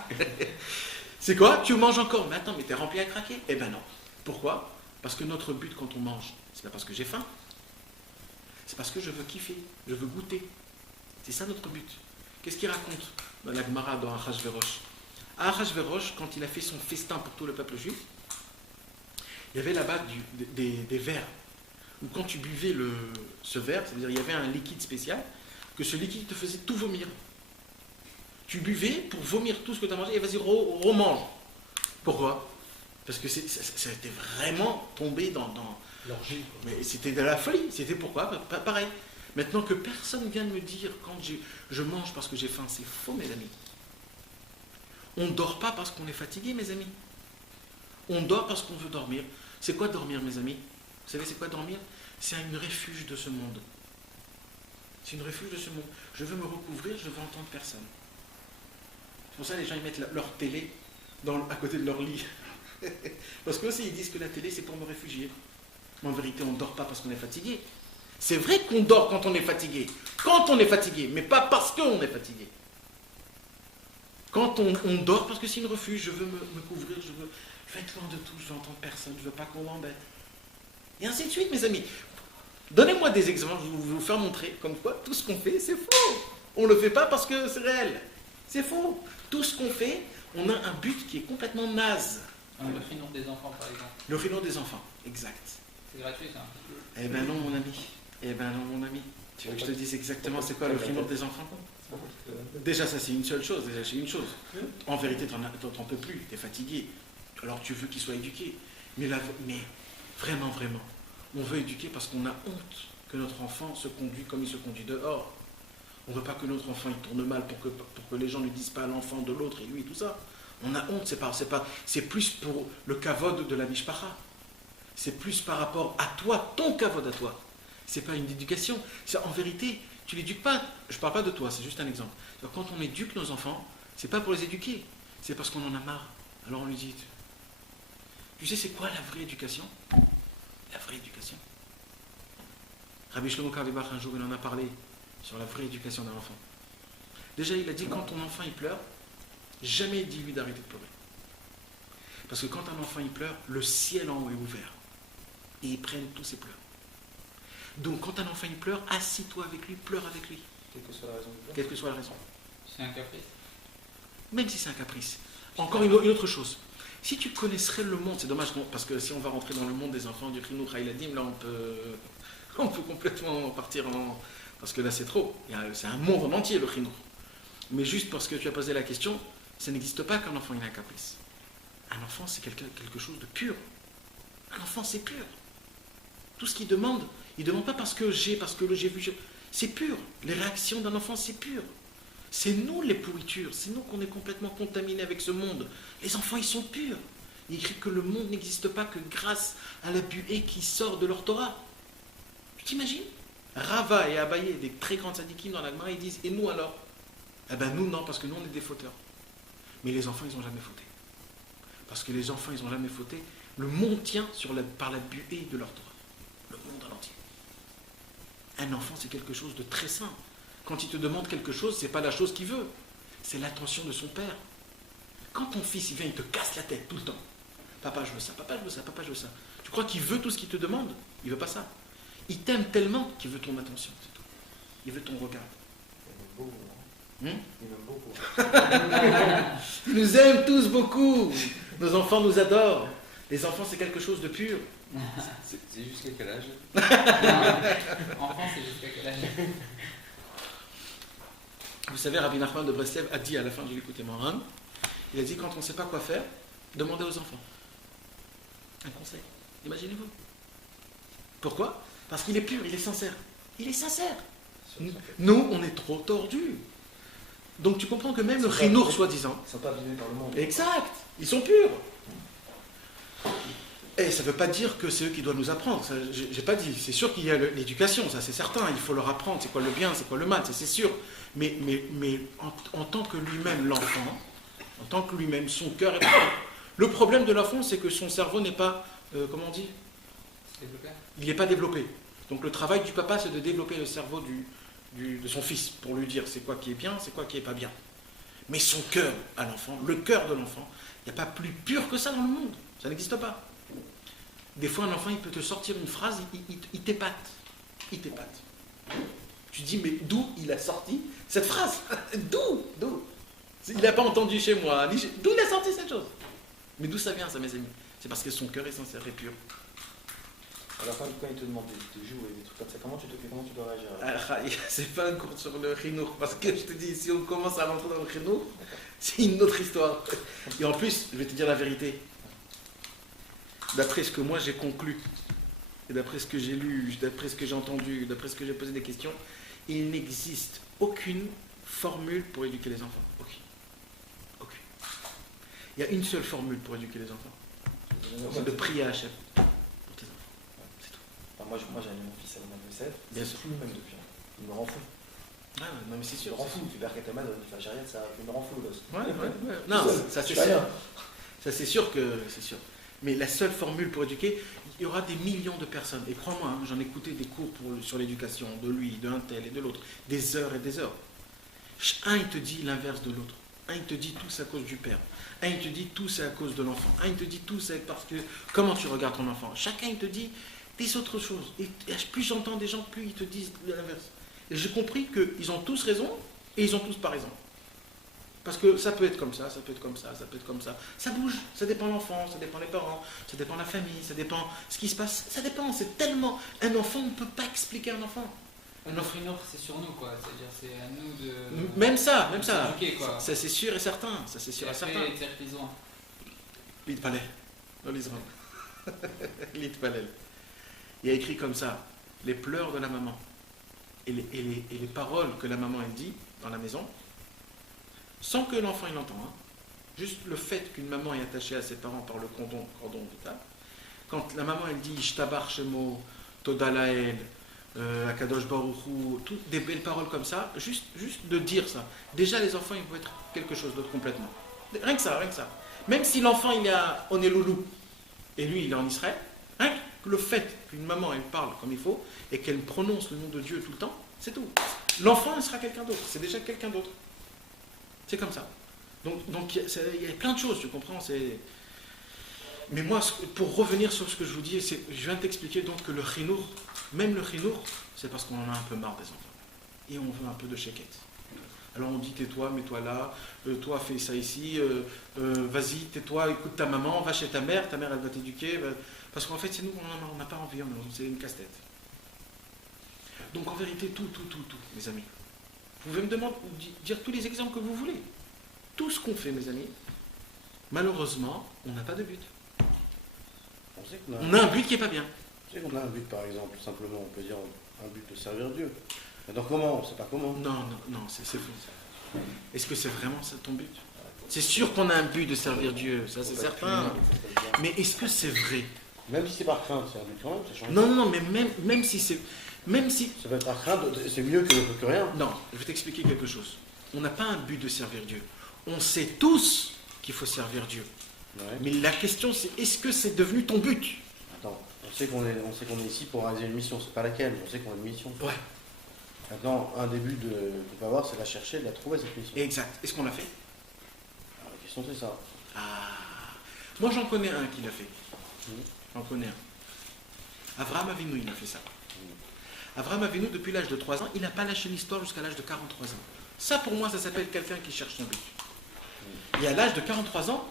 C'est quoi? Tu manges encore. Mais attends, mais t'es rempli à craquer? Eh ben non. Pourquoi? Parce que notre but quand on mange, c'est pas parce que j'ai faim. C'est parce que je veux kiffer, je veux goûter. C'est ça notre but. Qu'est-ce qu'il raconte dans la Gemara, dans Achashverosh? Achashverosh, quand il a fait son festin pour tout le peuple juif, il y avait là-bas des verres. Où quand tu buvais ce verre, c'est-à-dire il y avait un liquide spécial, que ce liquide te faisait tout vomir. Tu buvais pour vomir tout ce que tu as mangé, et vas-y, remange. Pourquoi? Parce que ça était vraiment tombé dans l'orgie. Mais c'était de la folie. C'était pourquoi? Pareil. Maintenant que personne vient de me dire quand je mange parce que j'ai faim, c'est faux, mes amis. On ne dort pas parce qu'on est fatigué, mes amis. On dort parce qu'on veut dormir. C'est quoi dormir, mes amis? Vous savez, c'est quoi dormir? C'est un refuge de ce monde. C'est une refuge de ce monde. Je veux me recouvrir, je veux entendre personne. C'est pour ça que les gens ils mettent leur télé à côté de leur lit. Parce qu'eux aussi, ils disent que la télé, c'est pour me réfugier. Mais en vérité, on ne dort pas parce qu'on est fatigué. C'est vrai qu'on dort quand on est fatigué. Quand on est fatigué, mais pas parce qu'on est fatigué. Quand on dort parce que c'est une refuge, je veux me couvrir, je veux être loin de tout, je veux entendre personne, je veux pas qu'on m'embête. Et ainsi de suite, mes amis. Donnez-moi des exemples, je vais vous faire montrer comme quoi tout ce qu'on fait, c'est faux. On ne le fait pas parce que c'est réel. C'est faux. Tout ce qu'on fait, on a un but qui est complètement naze. Le prénom des enfants, par exemple. Le prénom des enfants, exact. C'est gratuit, ça. Eh ben non, mon ami. Eh ben non, mon ami. Tu veux que je te dise exactement c'est quoi le prénom des enfants? Déjà, ça c'est une seule chose. Déjà, c'est une chose. En vérité, t'en peux plus. T'es fatigué. Alors tu veux qu'il soit éduqué. Mais vraiment, on veut éduquer parce qu'on a honte que notre enfant se conduit comme il se conduit dehors. On ne veut pas que notre enfant il tourne mal pour que les gens ne disent pas à l'enfant de l'autre et lui, tout ça. On a honte, c'est plus pour le kavod de la mishpacha. C'est plus par rapport à toi, ton kavod à toi. C'est pas une éducation. En vérité, tu l'éduques pas. Je ne parle pas de toi, c'est juste un exemple. Quand on éduque nos enfants, c'est pas pour les éduquer, c'est parce qu'on en a marre. Alors on lui dit, tu sais c'est quoi la vraie éducation? La vraie éducation. Rabbi Shlomo Karlebach, un jour, il en a parlé sur la vraie éducation d'un enfant. Déjà, il a dit, quand ton enfant il pleure, jamais dis-lui d'arrêter de pleurer. Parce que quand un enfant il pleure, le ciel en haut est ouvert. Et ils prennent tous ses pleurs. Donc quand un enfant il pleure, assis-toi avec lui, pleure avec lui. Quelle que soit la raison. Quelle que soit la raison. C'est un caprice. Même si c'est un caprice. Encore une autre chose. Si tu connaisserais le monde, c'est dommage, parce que si on va rentrer dans le monde des enfants du Chinuch Haïladim, là on peut complètement partir en... Parce que là c'est trop. C'est un monde en entier le Chinuch. Mais juste parce que tu as posé la question, ça n'existe pas qu'un enfant il a un caprice. Un enfant c'est quelque chose de pur. Un enfant c'est pur. Tout ce qu'il demande, il ne demande pas parce que j'ai vu. C'est pur. Les réactions d'un enfant c'est pur. C'est nous les pourritures, c'est nous qu'on est complètement contaminés avec ce monde. Les enfants, ils sont purs. Il écrit que le monde n'existe pas que grâce à la buée qui sort de leur Torah. Tu t'imagines? Rava et Abaye, des très grands tzadikim dans la Gemara, ils disent, et nous alors? Eh ben nous non, parce que nous on est des fauteurs. Mais les enfants, ils n'ont jamais fauté. Parce que les enfants, ils n'ont jamais fauté. Le monde tient par la buée de leur Torah. Le monde en entier. Un enfant, c'est quelque chose de très sain. Quand il te demande quelque chose, ce n'est pas la chose qu'il veut, c'est l'attention de son père. Quand ton fils il vient, il te casse la tête tout le temps. Papa, je veux ça, papa, je veux ça, papa, je veux ça. Tu crois qu'il veut tout ce qu'il te demande? Il veut pas ça. Il t'aime tellement qu'il veut ton attention, c'est tout. Il veut ton regard. Il m'aime beaucoup. Ils nous aiment tous beaucoup. Nos enfants nous adorent. Les enfants, c'est quelque chose de pur. C'est jusqu'à quel âge? Enfant, c'est jusqu'à quel âge? Vous savez, Rabbi Nachman de Breslev a dit à la fin du Likutei Moharan, il a dit quand on ne sait pas quoi faire, demandez aux enfants. Un conseil. Imaginez-vous. Pourquoi? Parce qu'il est pur, il est sincère. Il est sincère. Nous, on est trop tordus. Donc tu comprends que même le chinour, soi-disant. Ils ne sont pas abîmés par le monde. Exact. Ils sont purs. Et ça ne veut pas dire que c'est eux qui doivent nous apprendre. Ça, j'ai pas dit. C'est sûr qu'il y a l'éducation, ça c'est certain. Il faut leur apprendre c'est quoi le bien, c'est quoi le mal, ça c'est sûr. Mais en tant que lui-même l'enfant, en tant que lui-même, son cœur est pur. Le problème de l'enfant, c'est que son cerveau n'est pas, comment on dit? Développé. Il n'est pas développé. Donc le travail du papa, c'est de développer le cerveau de son fils, pour lui dire c'est quoi qui est bien, c'est quoi qui est pas bien. Mais son cœur à l'enfant, le cœur de l'enfant, il n'y a pas plus pur que ça dans le monde. Ça n'existe pas. Des fois, un enfant, il peut te sortir une phrase, il t'épate. Il t'épate. Tu dis, mais d'où il a sorti cette phrase? D'où? Il n'a pas entendu chez moi. D'où il a sorti cette chose? Mais d'où ça vient, ça, mes amis? C'est parce que son cœur est sincère et pur. Alors quand il te demande de jouer, des trucs comme ça, comment tu dois réagir? C'est pas un cours sur le chinour, parce que je te dis, si on commence à rentrer dans le chinour, c'est une autre histoire. Et en plus, je vais te dire la vérité. D'après ce que moi j'ai conclu, et d'après ce que j'ai lu, d'après ce que j'ai entendu, d'après ce que j'ai posé des questions, il n'existe aucune formule pour éduquer les enfants. Aucune. Il y a une seule formule pour éduquer les enfants. C'est de prier à Hachem pour tes enfants. C'est tout. Alors moi j'ai mon fils à la 7, Bien c'est sûr. plus même depuis. Il me rend fou. Ah, non mais c'est Il sûr. me rend fou. Tu perds quelqu'un mal, il fait rien, ça il me rend fou. Là. Ouais. Non, ça c'est Je fais sûr. rien. Ça c'est sûr que c'est sûr. Mais la seule formule pour éduquer, il y aura des millions de personnes. Et crois-moi, hein, j'en ai écouté des cours sur l'éducation, de lui, d'un tel et de l'autre, des heures et des heures. Un, il te dit l'inverse de l'autre. Un, il te dit tout c'est à cause du père. Un, il te dit tout c'est à cause de l'enfant. Un, il te dit tout c'est parce que comment tu regardes ton enfant. Chacun, il te dit des autres choses. Et plus j'entends des gens, plus ils te disent l'inverse. Et j'ai compris qu'ils ont tous raison et ils ont tous pas raison. Parce que ça peut être comme ça, ça peut être comme ça, ça peut être comme ça. Ça bouge, ça dépend de l'enfant, ça dépend des parents, ça dépend de la famille, ça dépend ce qui se passe. Ça dépend, c'est tellement... Un enfant, on ne peut pas expliquer un enfant. Notre chinour, c'est sur nous, quoi. C'est-à-dire, c'est à nous de. Même ça. s'éduquer, quoi. Ça c'est sûr et certain. Ça c'est sûr et certain. L'Itpalel. Non, l'Israël. L'Itpalel. Il y a écrit comme ça, les pleurs de la maman et les paroles que la maman elle dit dans la maison, sans que l'enfant il l'entende. Hein. Juste le fait qu'une maman est attachée à ses parents par le cordon vital. Quand la maman elle dit Ishtabar Shemo, Toda Lael, Akadosh Baruchu, toutes des belles paroles comme ça, juste de dire ça. Déjà les enfants ils vont être quelque chose d'autre complètement. Rien que ça. Même si l'enfant il est à Honolulu et lui il est en Israël, rien que le fait qu'une maman elle parle comme il faut et qu'elle prononce le nom de Dieu tout le temps, c'est tout. L'enfant il sera quelqu'un d'autre, c'est déjà quelqu'un d'autre. C'est comme ça. Donc il y a plein de choses, tu comprends. Mais moi, pour revenir sur ce que je vous dis, je viens de t'expliquer donc que le chinour, même le chinour, c'est parce qu'on en a un peu marre des enfants. Et on veut un peu de chéquette. Alors on dit tais-toi, mets-toi là, toi fais ça ici, vas-y, tais-toi, écoute ta maman, va chez ta mère elle va t'éduquer. Parce qu'en fait, c'est nous, on n'a pas envie, c'est une casse-tête. Donc en vérité, tout, mes amis. Vous pouvez me dire tous les exemples que vous voulez. Tout ce qu'on fait, mes amis, malheureusement, on n'a pas de but. On a un but qui n'est pas bien. On sait qu'on a un but, par exemple, simplement, on peut dire un but de servir Dieu. Alors comment? On ne sait pas comment. Non, c'est faux. Est-ce que c'est vraiment ça ton but? C'est sûr qu'on a un but de servir Dieu, ça c'est certain. Mais est-ce que c'est vrai? Même si c'est par crainte, c'est un but quand même, ça change. Non, mais même si c'est... Même si... Ça peut être par crainte, c'est mieux que rien. Non, je vais t'expliquer quelque chose. On n'a pas un but de servir Dieu. On sait tous qu'il faut servir Dieu. Ouais. Mais la question c'est, est-ce que c'est devenu ton but? Attends, on sait qu'on est ici pour réaliser une mission, c'est pas laquelle, on sait qu'on a une mission. Ouais. Maintenant, un des buts de pas avoir, c'est de la chercher, de la trouver cette mission. Exact. Est-ce qu'on l'a fait? Alors, la question, c'est ça. Ah. Moi, j'en connais un qui l'a fait. J'en connais un. Avraham Avinu, il a fait ça. Avraham Avinu, depuis l'âge de 3 ans, il n'a pas lâché l'histoire jusqu'à l'âge de 43 ans. Ça, pour moi, ça s'appelle quelqu'un qui cherche son but. Et à l'âge de 43 ans,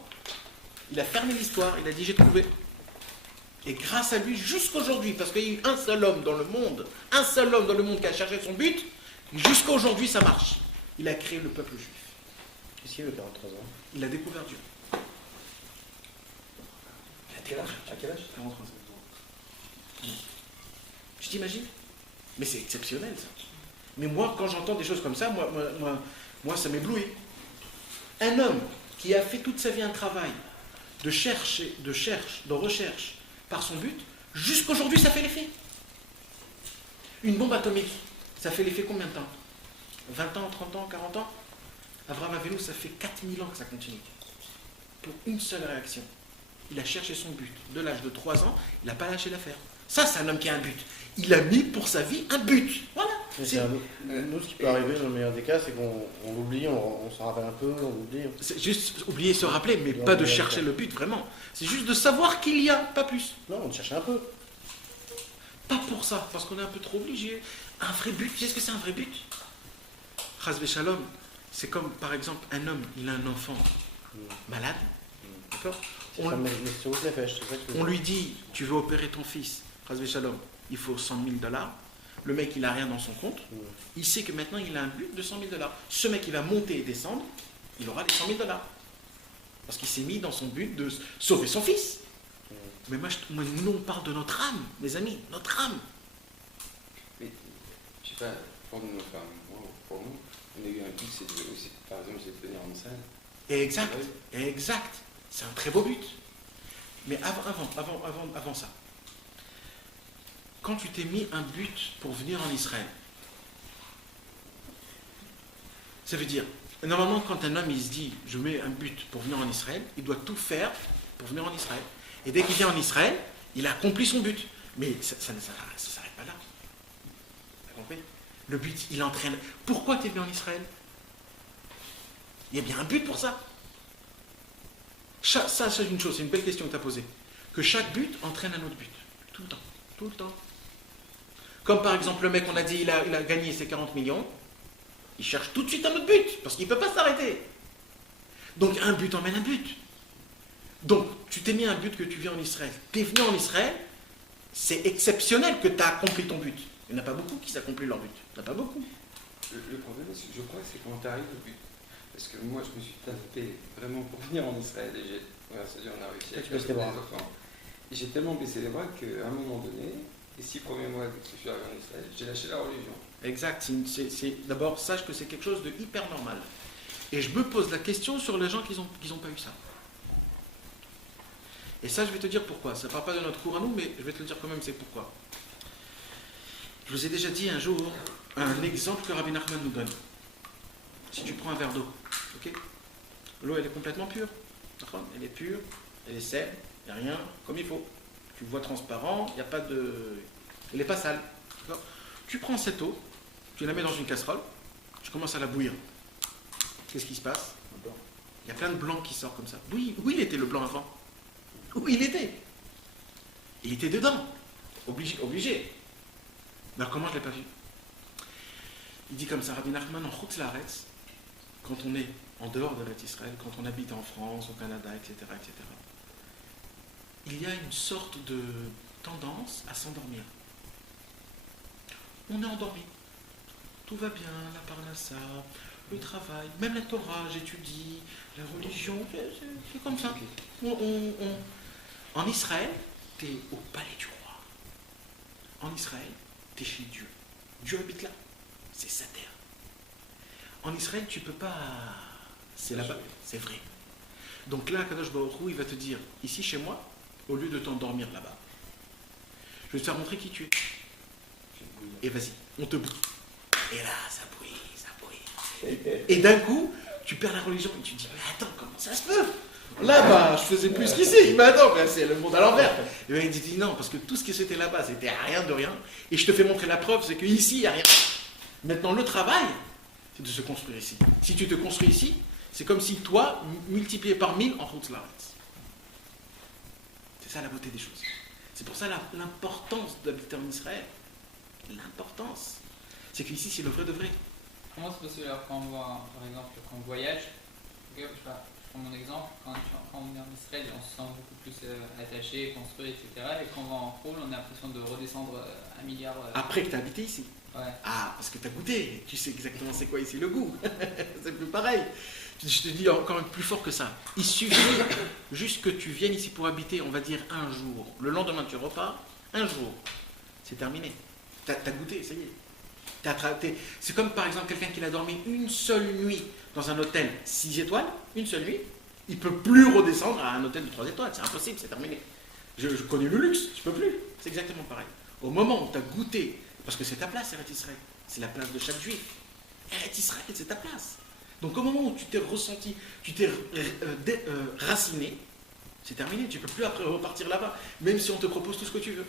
il a fermé l'histoire, il a dit, j'ai trouvé. Et grâce à lui, jusqu'aujourd'hui, parce qu'il y a eu un seul homme dans le monde qui a cherché son but, jusqu'à aujourd'hui, ça marche. Il a créé le peuple juif. Qu'est-ce qu'il y a eu à 43 ans? Il a découvert Dieu. À quel âge? À quel âge? 43 ans. Tu t'imagines? Mais c'est exceptionnel, ça. Mais moi, quand j'entends des choses comme ça, moi ça m'éblouit. Un homme qui a fait toute sa vie un travail de recherche par son but, jusqu'aujourd'hui, ça fait l'effet. Une bombe atomique, ça fait l'effet combien de temps? 20 ans, 30 ans, 40 ans? Avraham Avinu, ça fait 4000 ans que ça continue. Pour une seule réaction. Il a cherché son but. De l'âge de 3 ans, il n'a pas lâché l'affaire. Ça, c'est un homme qui a un but. Il a mis pour sa vie un but. Voilà. Nous, ce qui peut arriver dans le meilleur des cas, c'est qu'on l'oublie, on s'en rappelle un peu, on l'oublie. C'est juste oublier, se rappeler, mais pas de chercher le but, vraiment. C'est juste de savoir qu'il y a, pas plus. Non, on cherche un peu. Pas pour ça, parce qu'on est un peu trop obligé. Un vrai but, tu sais ce que c'est un vrai but? Chas v'shalom, c'est comme, par exemple, un homme, il a un enfant malade, d'accord? On lui dit, tu veux opérer ton fils, Chas v'shalom, il faut $100 000. Le mec, il n'a rien dans son compte. Il sait que maintenant, il a un but de $100 000. Ce mec, il va monter et descendre, il aura les $100 000. Parce qu'il s'est mis dans son but de sauver son fils. Mais nous, on parle de notre âme, mes amis, notre âme. Mais, je sais pas, pour nous, pour nous, on a eu un but, c'est aussi, par exemple, c'est de venir en salle. Exact. C'est un très beau but. Mais avant ça, quand tu t'es mis un but pour venir en Israël, ça veut dire, normalement, quand un homme il se dit, je mets un but pour venir en Israël, il doit tout faire pour venir en Israël. Et dès qu'il vient en Israël, il a accompli son but. Mais ça ne s'arrête pas là. Tu as compris? Le but, il entraîne. Pourquoi tu es venu en Israël? Il y a bien un but pour ça. Ça, c'est une chose, c'est une belle question que tu as posée. Que chaque but entraîne un autre but. Tout le temps. Tout le temps. Comme par exemple le mec, on a dit, il a gagné ses 40 millions. Il cherche tout de suite un autre but, parce qu'il ne peut pas s'arrêter. Donc un but emmène un but. Donc tu t'es mis un but que tu viens en Israël. Tu es venu en Israël, c'est exceptionnel que tu as accompli ton but. Il n'y en a pas beaucoup qui s'accomplissent leur but. Il n'y en a pas beaucoup. Le problème, je crois, c'est quand tu arrives au but. Parce que moi, je me suis tapé vraiment pour venir en Israël et grâce à Dieu, on a réussi à faire des enfants. Et j'ai tellement baissé les bras qu'à un moment donné, les 6 premiers mois que je suis arrivé en Israël, j'ai lâché la religion. Exact. D'abord, sache que c'est quelque chose de hyper normal. Et je me pose la question sur les gens qui n'ont pas eu ça. Et ça, je vais te dire pourquoi. Ça ne parle pas de notre cours à nous, mais je vais te le dire quand même, c'est pourquoi. Je vous ai déjà dit un jour un exemple que Rabbi Nachman nous donne. Si tu prends un verre d'eau, ok, l'eau, elle est complètement pure. Elle est pure, elle est saine, il n'y a rien comme il faut. Tu vois transparent, il n'y a pas de... Elle n'est pas sale. Tu prends cette eau, tu la mets dans une casserole, tu commences à la bouillir. Qu'est-ce qui se passe? Il y a plein de blanc qui sort comme ça. Où il était le blanc avant? Où il était? Il était dedans. Obligé. Alors comment je ne l'ai pas vu? Il dit comme ça, Rabbi Nachman, en Chutz Laaretz, quand on est en dehors de l'Eretz Israël, quand on habite en France, au Canada, etc., il y a une sorte de tendance à s'endormir. On est endormi. Tout va bien, la parnassa, le travail, même la Torah, j'étudie, la religion, c'est comme ça. En Israël, tu es au palais du roi. En Israël, tu es chez Dieu. Dieu habite là. C'est sa terre. En Israël, tu ne peux pas... C'est là-bas, c'est vrai. Donc là, Kadosh Baruch Hu, il va te dire, ici chez moi, au lieu de t'endormir là-bas, je vais te faire montrer qui tu es. Et vas-y, on te bouille. Et là, ça bouille. Et d'un coup, tu perds la religion et tu te dis, mais attends, comment ça se peut? Là-bas, je faisais plus qu'ici. Mais attends, c'est le monde à l'envers. Et bien, il dit non, parce que tout ce qui c'était là-bas, c'était rien de rien. Et je te fais montrer la preuve, c'est qu'ici, il n'y a rien. Maintenant, le travail, c'est de se construire ici. Si tu te construis ici, C'est comme si toi, multiplié par 1000 en route la C'est ça la beauté des choses. C'est pour ça l'importance d'habiter en Israël. L'importance. C'est qu'ici, c'est le vrai de vrai. Comment c'est possible alors quand on voit, par exemple, quand on voyage, je prends mon exemple, quand on est en Israël, on se sent beaucoup plus attaché, construit, etc. Et quand on va en pôle, on a l'impression de redescendre à 1 milliard. Après que tu as habité ici. Ouais. Ah, parce que tu as goûté. Tu sais exactement c'est quoi ici le goût. C'est plus pareil. Je te dis encore plus fort que ça. Il suffit juste que tu viennes ici pour habiter, on va dire un jour. Le lendemain, tu repars. Un jour. C'est terminé. Tu as goûté, ça y est. C'est comme par exemple quelqu'un qui a dormi une seule nuit dans un hôtel 6 étoiles, une seule nuit, il ne peut plus redescendre à un hôtel de 3 étoiles, c'est impossible, c'est terminé. Je connais le luxe, je ne peux plus. C'est exactement pareil. Au moment où tu as goûté, parce que c'est ta place, Eretz Israël, c'est la place de chaque juif. Eretz Israël, c'est ta place. Donc au moment où tu t'es ressenti, tu t'es raciné, c'est terminé, tu ne peux plus après repartir là-bas, même si on te propose tout ce que tu veux.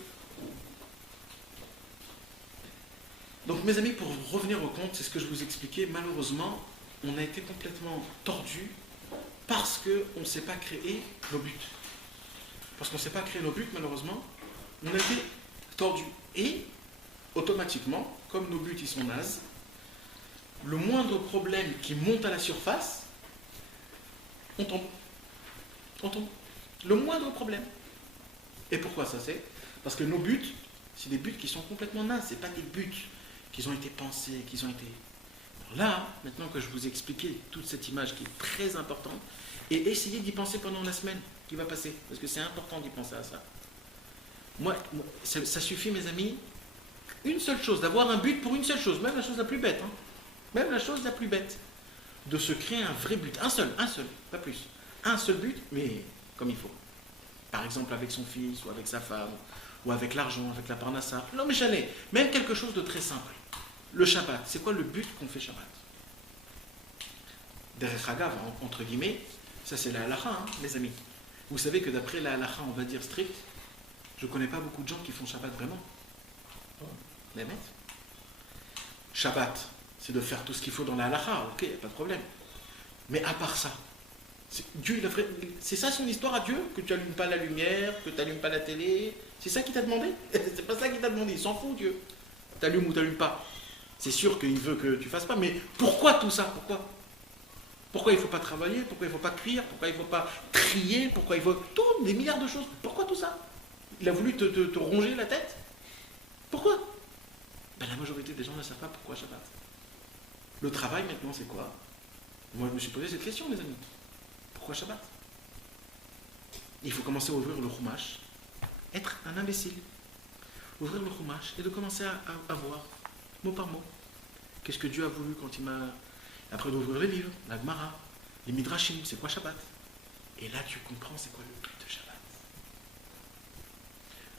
Donc mes amis, pour revenir au compte, c'est ce que je vous expliquais, malheureusement, on a été complètement tordu parce qu'on ne s'est pas créé nos buts. Parce qu'on ne s'est pas créé nos buts, malheureusement, on a été tordu. Et, automatiquement, comme nos buts ils sont nazes, le moindre problème qui monte à la surface, on tombe. On tombe. Le moindre problème. Et pourquoi ça c'est? Parce que nos buts, c'est des buts qui sont complètement nazes, ce n'est pas des buts qu'ils ont été pensés, qu'ils ont été... Alors là, maintenant que je vous ai expliqué toute cette image qui est très importante, et essayez d'y penser pendant la semaine qui va passer, parce que c'est important d'y penser à ça. Moi ça suffit, mes amis, une seule chose, d'avoir un but pour une seule chose, même la chose la plus bête, hein, même la chose la plus bête, de se créer un vrai but, un seul, pas plus. Un seul but, mais comme il faut. Par exemple avec son fils, ou avec sa femme, ou avec l'argent, avec la parnassa. Non mais j'allais, même quelque chose de très simple. Le Shabbat, c'est quoi le but qu'on fait Shabbat? Derech Hagav, entre guillemets, ça c'est la halakha, hein, les amis. Vous savez que d'après la halakha, on va dire strict, je ne connais pas beaucoup de gens qui font Shabbat vraiment. Les mecs. Shabbat, c'est de faire tout ce qu'il faut dans la halakha, ok, pas de problème. Mais à part ça, Dieu, c'est ça son histoire à Dieu? Que tu n'allumes pas la lumière, que tu n'allumes pas la télé? C'est ça qu'il t'a demandé? C'est pas ça qu'il t'a demandé, il s'en fout Dieu. T'allumes ou t'allumes pas. C'est sûr qu'il veut que tu fasses pas, mais pourquoi tout ça? Pourquoi il ne faut pas travailler? Pourquoi il ne faut pas cuire? Pourquoi il ne faut pas trier? Pourquoi il faut... Tout, des milliards de choses. Pourquoi tout ça? Il a voulu te ronger la tête? Pourquoi? Ben, la majorité des gens ne savent pas pourquoi Shabbat. Le travail maintenant c'est quoi? Moi je me suis posé cette question, mes amis. Pourquoi Shabbat? Il faut commencer à ouvrir le Chumash, être un imbécile. Ouvrir le Chumash et de commencer à voir, mot par mot, qu'est-ce que Dieu a voulu quand il m'a... Après d'ouvrir les livres, la Gemara, les Midrashim, c'est quoi Shabbat? Et là tu comprends c'est quoi le but de Shabbat.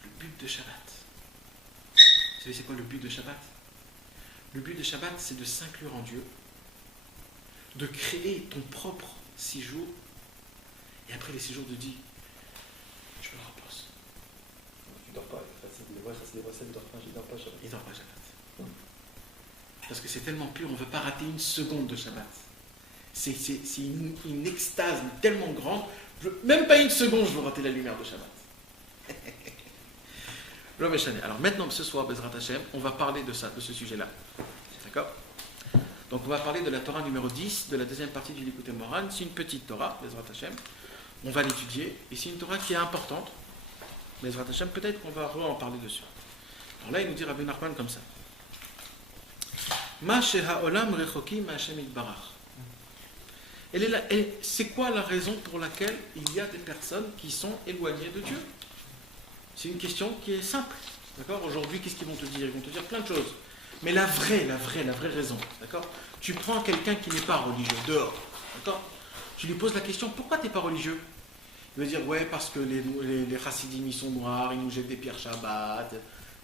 Le but de Shabbat. Vous savez c'est quoi le but de Shabbat? Le but de Shabbat c'est de s'inclure en Dieu, de créer ton propre 6 jours, et après les 6 jours de dire, je me repose. Tu dors pas, il dort pas Shabbat. Il dort pas Shabbat. Parce que c'est tellement pur, on ne veut pas rater une seconde de Shabbat. C'est une extase tellement grande, même pas une seconde je veux rater la lumière de Shabbat. Alors maintenant, ce soir, Bezrat Hashem, on va parler de ça, de ce sujet-là. D'accord? Donc on va parler de la Torah numéro 10, de la deuxième partie du Likutei Moharan. C'est une petite Torah, Bezrat Hashem. On va l'étudier, et c'est une Torah qui est importante. Bezrat Hashem, peut-être qu'on va en parler dessus. Alors là, il nous dit Rabbi Nachman comme ça. Ma she'ha'olam rechokim ma'Hashem yitbarach. C'est quoi la raison pour laquelle il y a des personnes qui sont éloignées de Dieu? C'est une question qui est simple. D'accord? Aujourd'hui, qu'est-ce qu'ils vont te dire? Ils vont te dire plein de choses. Mais la vraie raison, d'accord? Tu prends quelqu'un qui n'est pas religieux, dehors, d'accord? Tu lui poses la question, pourquoi tu n'es pas religieux? Il va dire, ouais, parce que les chassidim, ils sont noirs, ils nous jettent des pierres Shabbat.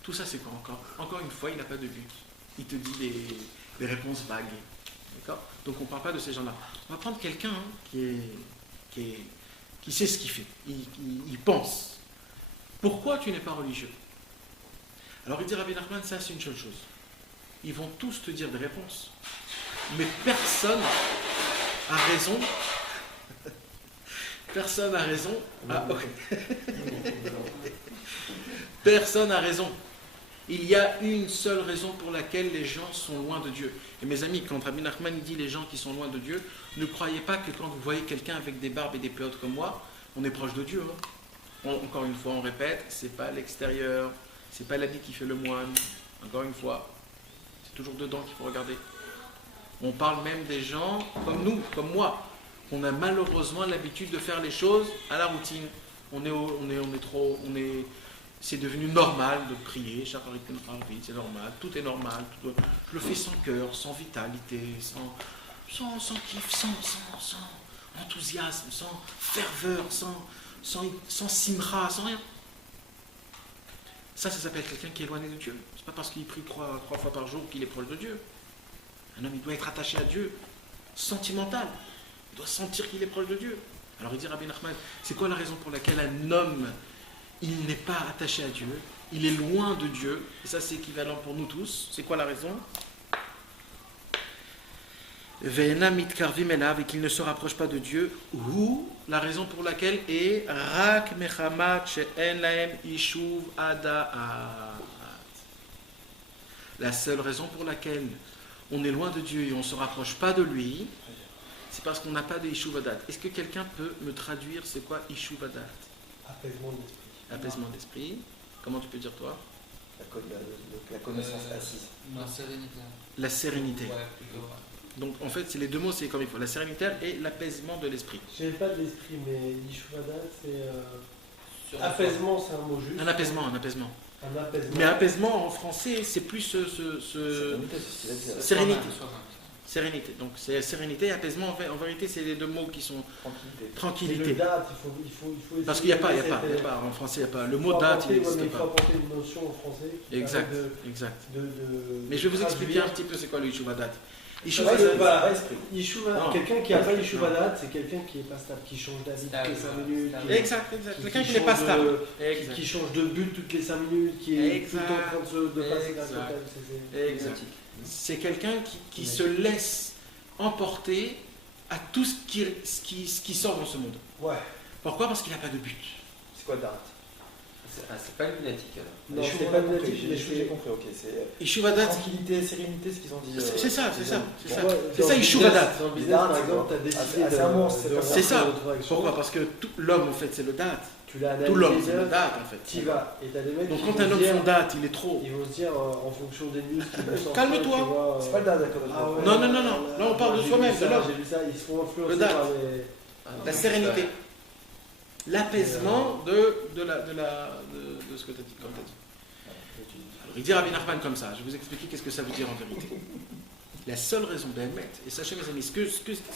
Tout ça, c'est quoi encore? Encore une fois, il n'a pas de but. Il te dit des réponses vagues, d'accord? Donc, on ne parle pas de ces gens-là. On va prendre quelqu'un qui sait ce qu'il fait. Il pense. Pourquoi tu n'es pas religieux? Alors, il dit, Rabbi Nachman, ça, c'est une seule chose. Ils vont tous te dire des réponses. Mais personne a raison. Personne n'a raison. Ah, ok. Personne n'a raison. Il y a une seule raison pour laquelle les gens sont loin de Dieu. Et mes amis, quand Rabbi Nachman dit les gens qui sont loin de Dieu, ne croyez pas que quand vous voyez quelqu'un avec des barbes et des péotes comme moi, on est proche de Dieu. Encore une fois, on répète, c'est pas l'extérieur, c'est pas l'habit qui fait le moine. Encore une fois, c'est toujours dedans qu'il faut regarder. On parle même des gens comme nous, comme moi. On a malheureusement l'habitude de faire les choses à la routine. C'est devenu normal de prier, c'est normal, tout est normal. Je le fais sans cœur, sans vitalité, sans kiff, sans enthousiasme, sans ferveur, sans simra, sans rien. Ça s'appelle quelqu'un qui est éloigné de Dieu. C'est pas parce qu'il prie trois fois par jour qu'il est proche de Dieu. Un homme, il doit être attaché à Dieu, sentimental. Il doit sentir qu'il est proche de Dieu. Alors il dit Rabbi Nachman, c'est quoi la raison pour laquelle un homme, il n'est pas attaché à Dieu, il est loin de Dieu, et ça c'est équivalent pour nous tous. C'est quoi la raison? Ve'ena mitkarvim elav, et qu'il ne se rapproche pas de Dieu. Ou la raison pour laquelle est rak mechamat she'en lahem ishuv ada'at. La seule raison pour laquelle on est loin de Dieu et on ne se rapproche pas de lui, c'est parce qu'on n'a pas de ishuv adat. Est-ce que quelqu'un peut me traduire c'est quoi ishuv adat? Apaisement d'esprit. Apaisement d'esprit. Comment tu peux dire toi? La connaissance assise. La sérénité. La sérénité. Ouais, plutôt. Ouais. Donc en fait, c'est les deux mots, c'est comme il faut. La sérénité et l'apaisement de l'esprit. Je n'ai pas de l'esprit, mais l'ishuvada, c'est. Apaisement, c'est un mot juste. Un apaisement. Un apaisement. Mais apaisement en français, c'est plus sérénité. Sérénité. Donc c'est sérénité et apaisement. En vérité, c'est les deux mots qui sont tranquillité. Et le date, il faut parce qu'il n'y a pas, en français, il n'y a pas. Le mot date, il n'existe pas. Il faut pas. apporter une notion en français. Exact. Mais je vais vous expliquer un petit peu c'est quoi le Ishuvadat. Quelqu'un qui n'a pas l'Ishuvadat, c'est quelqu'un qui n'est pas stable, qui change d'avis toutes les 5 minutes. Exact. Quelqu'un qui n'est pas stable. Qui change de but toutes les 5 minutes, qui est tout le temps en train de passer d'un côté. Exact. C'est quelqu'un qui se laisse emporter à tout ce qui sort dans ce monde. Ouais. Pourquoi? Parce qu'il n'a pas de but. C'est quoi date? C'est pas lunatique alors. Non, c'est pas lunatique, j'ai compris, ok. C'est Ishuvadat. Tranquillité, sérénité, ce qu'ils ont dit. C'est ça. C'est ça Ishuvadat. Dans le business, par exemple, tu as décidé de. C'est ça. Pourquoi? Parce que tout l'homme, en fait, c'est le date. Tu l'as analysé. Tout l'homme, c'est le date, en fait. Tu vas. Et tu as des mecs. Donc quand un homme son date, il est trop. Ils vont se dire en fonction des news qui vont sortir. Calme-toi. C'est pas le date, d'accord. Non. Là, on parle de soi-même, de l'homme. J'ai vu ça, ils se font influencer Le date. par les. La sérénité. L'apaisement de ce que tu as dit. Alors, il dit Rabbi Nachman comme ça. Je vais vous expliquer qu'est-ce que ça veut dire en vérité. La seule raison d'Elmet, et sachez mes amis, ce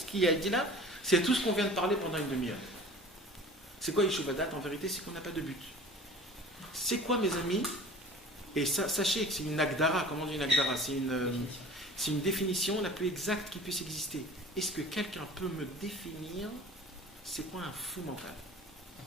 qu'il a dit là, c'est tout ce qu'on vient de parler pendant une demi-heure. C'est quoi Ishuvadat? En vérité, c'est qu'on n'a pas de but. C'est quoi, mes amis? Et ça, sachez que c'est une agdara. Comment on dit une agdara? C'est une définition la plus exacte qui puisse exister. Est-ce que quelqu'un peut me définir c'est quoi un fou mental?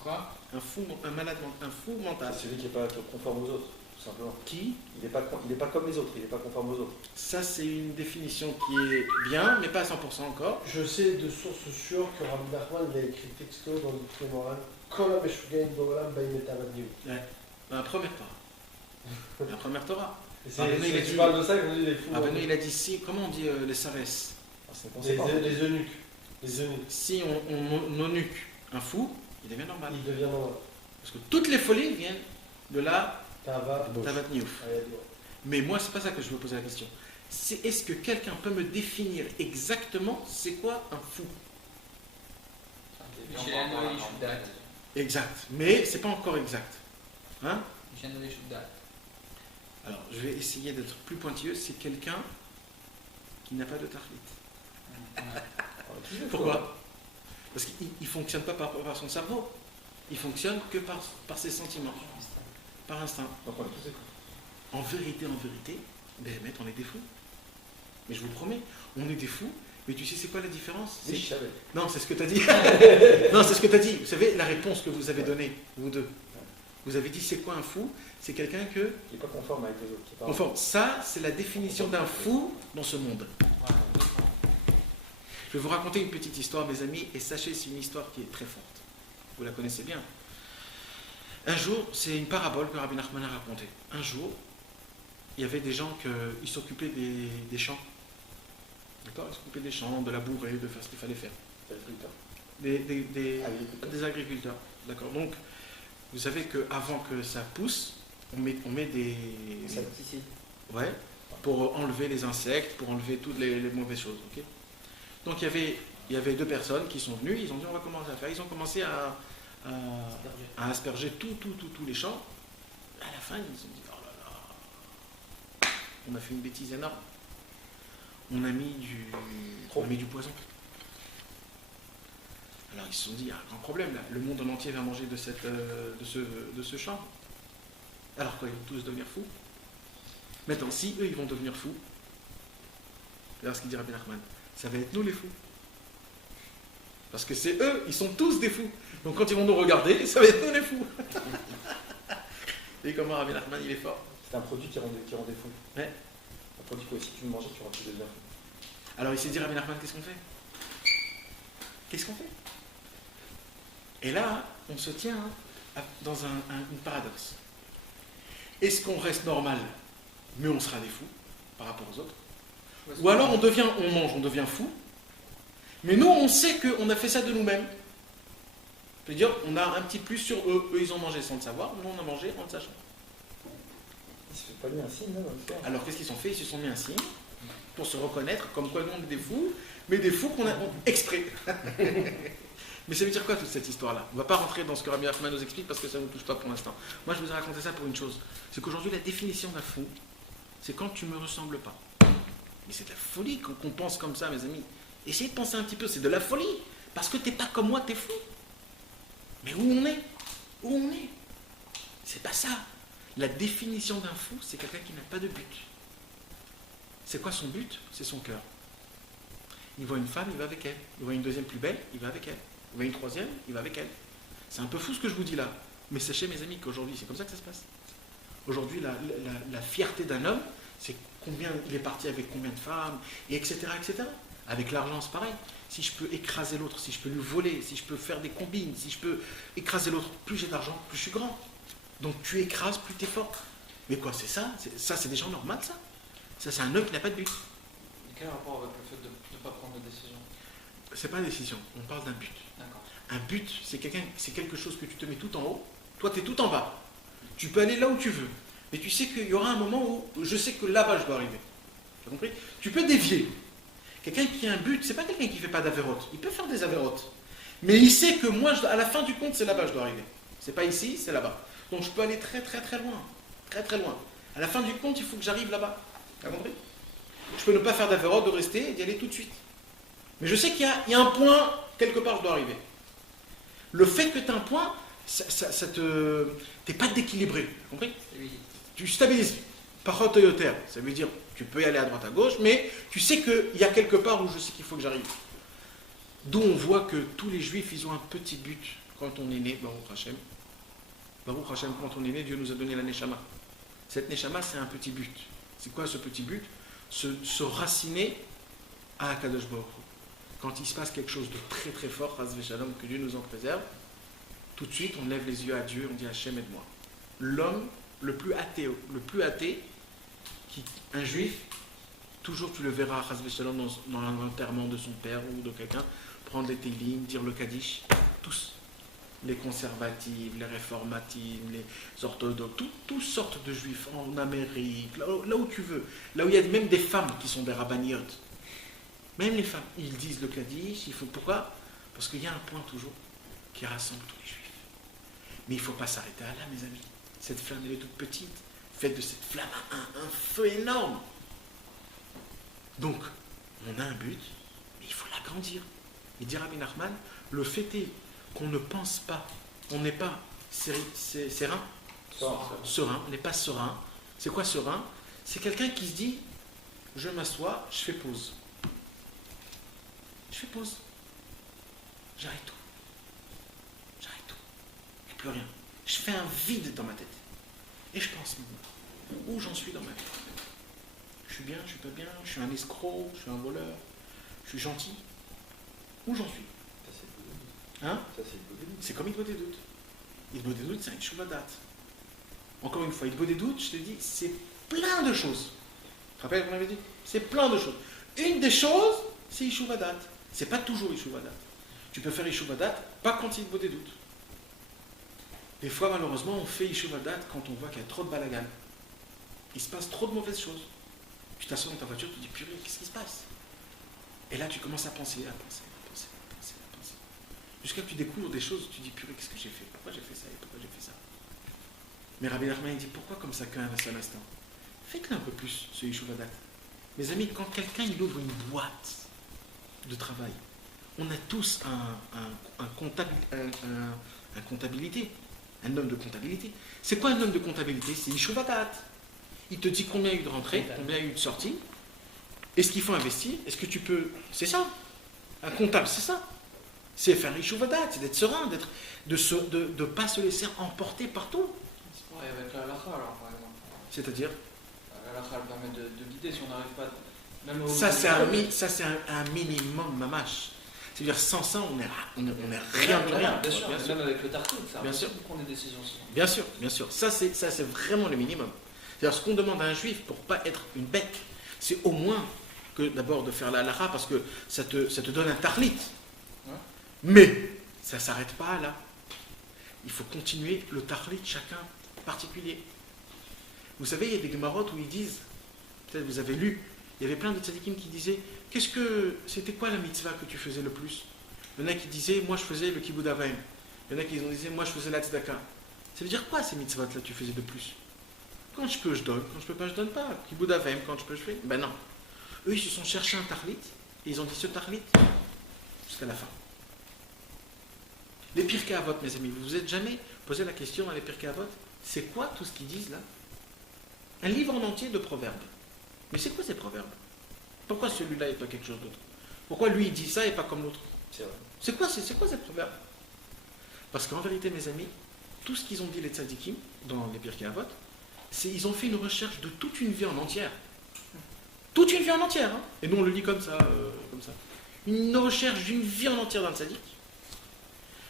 Quoi? Un malade mental, un fou mental. C'est celui qui n'est pas conforme aux autres, tout simplement. Qui? Il n'est pas comme les autres, il n'est pas conforme aux autres. Ça, c'est une définition qui est bien, mais pas à 100% encore. Je sais de sources sûres que Rabbi Nachman a écrit texto dans le Trémoral. Quand la Meshugain Bolam Baïmetavadniou. Ouais. La première Torah. La première Torah. Tu parles de ça, ils ont dit les fous. Il a dit si, comment on dit les savès? Les eunuques. Si on eunuque un fou, il devient normal. Il devient normal. Parce que toutes les folies viennent de la Tavat Niouf. Mais moi, c'est pas ça que je veux poser la question. C'est est-ce que quelqu'un peut me définir exactement c'est quoi un fou? Exact. Mais c'est pas encore exact. Hein? Alors, je vais essayer d'être plus pointilleux. C'est quelqu'un qui n'a pas de tarlit. Pourquoi? Parce qu'il ne fonctionne pas par son cerveau. Il fonctionne que par ses sentiments, par instinct. En vérité, Béhémet, on est des fous. Mais je vous promets, on est des fous. Mais tu sais c'est quoi la différence? Non, c'est ce que tu as dit. Non, c'est ce que tu as dit. Vous savez, la réponse que vous avez donnée, vous deux. Vous avez dit c'est quoi un fou? C'est quelqu'un qui n'est pas conforme avec les autres. Conforme. Ça, c'est la définition d'un fou dans ce monde. Je vais vous raconter une petite histoire, mes amis, et sachez, c'est une histoire qui est très forte. Vous la connaissez bien. Un jour, c'est une parabole que Rabbi Nachman a racontée. Un jour, il y avait des gens qui s'occupaient des champs. D'accord? Ils s'occupaient des champs, de labourer, de faire ce qu'il fallait faire. Des agriculteurs. D'accord? Donc, vous savez qu'avant que ça pousse, on met des insecticides. Ouais, pour enlever les insectes, pour enlever toutes les mauvaises choses. Okay. Donc il y avait 2 personnes qui sont venues, ils ont dit on va commencer à faire. Ils ont commencé à asperger tous les champs. À la fin, ils se sont dit oh là là, on a fait une bêtise énorme. On a mis du poison. Alors ils se sont dit il y a un grand problème là, le monde en entier va manger de ce champ. Alors quoi, ils vont tous devenir fous. Maintenant, si eux ils vont devenir fous, alors ce qu'il dit Rabbi Nachman, ça va être nous les fous. Parce que c'est eux, ils sont tous des fous. Donc quand ils vont nous regarder, ça va être nous les fous. Et comment Rabbi Nachman il est fort. C'est un produit qui rend des fous. Ouais. Un produit que si tu le manges, tu deviens fou. Alors il s'est dit Rabbi Nachman, qu'est-ce qu'on fait? Qu'est-ce qu'on fait? Et là, on se tient dans une paradoxe. Est-ce qu'on reste normal, mais on sera des fous par rapport aux autres? Ou alors on devient fou, mais nous on sait qu'on a fait ça de nous-mêmes. C'est-à-dire on a un petit plus sur eux. Eux ils ont mangé sans le savoir, nous on a mangé en le sachant. Ils se sont pas mis un signe, non? Alors qu'est-ce qu'ils ont fait? Ils se sont mis un signe pour se reconnaître, comme quoi nous on est des fous, mais des fous qu'on a exprès. Mais ça veut dire quoi toute cette histoire-là? On ne va pas rentrer dans ce que Rabbi Nachman nous explique parce que ça ne nous touche pas pour l'instant. Moi je vous ai raconté ça pour une chose. C'est qu'aujourd'hui la définition d'un fou, c'est quand tu ne me ressembles pas. Mais c'est de la folie qu'on pense comme ça, mes amis. Essayez de penser un petit peu, c'est de la folie. Parce que tu n'es pas comme moi, tu es fou. Mais où on est? Où on est? C'est pas ça. La définition d'un fou, c'est quelqu'un qui n'a pas de but. C'est quoi son but? C'est son cœur. Il voit une femme, il va avec elle. Il voit une deuxième plus belle, il va avec elle. Il voit une troisième, il va avec elle. C'est un peu fou ce que je vous dis là. Mais sachez, mes amis, qu'aujourd'hui, c'est comme ça que ça se passe. Aujourd'hui, la fierté d'un homme, c'est combien il est parti avec combien de femmes, et etc., etc. Avec l'argent, c'est pareil. Si je peux écraser l'autre, si je peux lui voler, si je peux faire des combines, si je peux écraser l'autre, plus j'ai d'argent, plus je suis grand. Donc tu écrases, plus tu es fort. Mais quoi, c'est ça? Ça, c'est des gens normaux, ça? Ça, c'est un homme qui n'a pas de but. Et quel rapport avec le fait de ne pas prendre de décision? C'est pas une décision, on parle d'un but. D'accord. Un but, c'est quelque chose que tu te mets tout en haut, toi tu es tout en bas. Tu peux aller là où tu veux. Mais tu sais qu'il y aura un moment où je sais que là-bas je dois arriver. Tu as compris? Tu peux dévier. Quelqu'un qui a un but, c'est pas quelqu'un qui ne fait pas d'avérotes. Il peut faire des avérotes. Mais il sait que moi, à la fin du compte, c'est là-bas que je dois arriver. C'est pas ici, c'est là-bas. Donc je peux aller très très très loin. Très très loin. À la fin du compte, il faut que j'arrive là-bas. Tu as compris? Je peux ne pas faire d'avérotes, de rester et d'y aller tout de suite. Mais je sais qu'il y a un point, quelque part, je dois arriver. Le fait que tu as un point, t'es pas déséquilibré. Tu as compris? Tu stabilises. Parole Toyota, ça veut dire tu peux y aller à droite à gauche, mais tu sais qu'il y a quelque part où je sais qu'il faut que j'arrive. D'où on voit que tous les juifs, ils ont un petit but quand on est né, Baruch Hashem. Baruch Hashem, quand on est né, Dieu nous a donné la Neshama. Cette Neshama, c'est un petit but. C'est quoi ce petit but? Se raciner à Akadosh Baruch Hu. Quand il se passe quelque chose de très très fort, Chas v'Shalom, que Dieu nous en préserve, tout de suite on lève les yeux à Dieu, on dit Hachem aide-moi. L'homme le plus athée, un juif, toujours tu le verras Chas v'Shalom dans l'enterrement de son père ou de quelqu'un, prendre les télim, dire le Kaddish, tous. Les conservatifs, les réformatifs, les orthodoxes, toutes sortes de juifs en Amérique, là où tu veux, là où il y a même des femmes qui sont des rabbiniotes. Même les femmes, ils disent le Kaddish, pourquoi? Parce qu'il y a un point toujours qui rassemble tous les juifs. Mais il ne faut pas s'arrêter à là, mes amis. Cette flamme, elle est toute petite. Faites de cette flamme un feu énorme. Donc, on a un but, mais il faut l'agrandir. Il dit Rabbi Nachman, le fait est qu'on ne pense pas, on n'est pas serein, on n'est pas serein. C'est quoi serein? C'est quelqu'un qui se dit, je m'assois, je fais pause. Je fais pause. J'arrête tout. J'arrête tout. Il n'y a plus rien. Je fais un vide dans ma tête. Et je pense maintenant, où j'en suis dans ma vie? Je suis bien, je suis pas bien, je suis un escroc, je suis un voleur, je suis gentil. Où j'en suis? Ça, c'est le doute. Hein? Ça, c'est le doute. C'est comme Hitbo des doutes. Hitbo des doutes, c'est un Ishuvadat. Encore une fois, Hitbo des doutes, je te dis, c'est plein de choses. Tu te rappelles qu'on avait dit? C'est plein de choses. Une des choses, c'est Ishuvadat. C'est pas toujours Ishuvadat. Tu peux faire Ishuvadat, pas quand c'est Hitbo des doutes. Des fois, malheureusement, on fait Ishuvadat quand on voit qu'il y a trop de balagan. Il se passe trop de mauvaises choses. Tu t'assois dans ta voiture, tu te dis, purée, qu'est-ce qui se passe? Et là, tu commences à penser. Jusqu'à ce que tu découvres des choses, tu te dis, purée, qu'est-ce que j'ai fait? Pourquoi j'ai fait ça et pourquoi j'ai fait ça? Mais Rabbi Nachman, il dit, pourquoi comme ça qu'un seul instant? Faites-le un peu plus, ce Ishuvadat. Mes amis, quand quelqu'un il ouvre une boîte de travail, on a tous un comptabilité, un homme de comptabilité. C'est quoi un homme de comptabilité? C'est Ishuvadat. Il te dit combien il y a eu de rentrées, combien il y a eu de sorties, est-ce qu'il faut investir, est-ce que tu peux... C'est ça. Un comptable, c'est ça. C'est faire Ishuvadat, c'est d'être serein, de ne pas se laisser emporter partout. C'est pareil avec la halakha alors par exemple. C'est-à-dire La halakha elle permet de guider si on n'arrive pas. Même ça, c'est un minimum mamash. C'est-à-dire sans ça, on n'est rien de rien. Bien sûr, même avec le tartut, ça bien sûr. prendre des décisions souvent. Bien sûr. Ça, c'est vraiment le minimum. C'est-à-dire, ce qu'on demande à un juif pour ne pas être une bête, c'est au moins que d'abord de faire la halakha parce que ça te donne un tarlit. Ouais. Mais ça ne s'arrête pas là. Il faut continuer le tarlit chacun particulier. Vous savez, il y a des gemarotes où ils disent, peut-être vous avez lu, il y avait plein de tzadikim qui disaient, c'était quoi la mitzvah que tu faisais le plus? Il y en a qui disaient, moi je faisais le kibbud avaim. Il y en a qui disaient, moi je faisais la tzedaka. Ça veut dire quoi ces mitzvot là tu faisais de plus? Quand je peux, je donne. Quand je peux pas, je donne pas. Kibbud avaim, quand je peux, je fais. Ben non. Eux, ils se sont cherchés un tarlit et ils ont dit ce tarlit jusqu'à la fin. Les Pirkei Avot, mes amis, vous vous êtes jamais posé la question à les Pirkei Avot, c'est quoi tout ce qu'ils disent là? Un livre en entier de proverbes. Mais c'est quoi ces proverbes? Pourquoi celui-là et pas quelque chose d'autre? Pourquoi lui il dit ça et pas comme l'autre? C'est vrai. C'est quoi ces proverbes? Parce qu'en vérité, mes amis, tout ce qu'ils ont dit les tzadikim dans les Pirkei Avot, c'est ils ont fait une recherche de toute une vie en entière. Toute une vie en entière. Hein. Et nous on le lit comme ça. Une recherche d'une vie en entière d'un tzadik.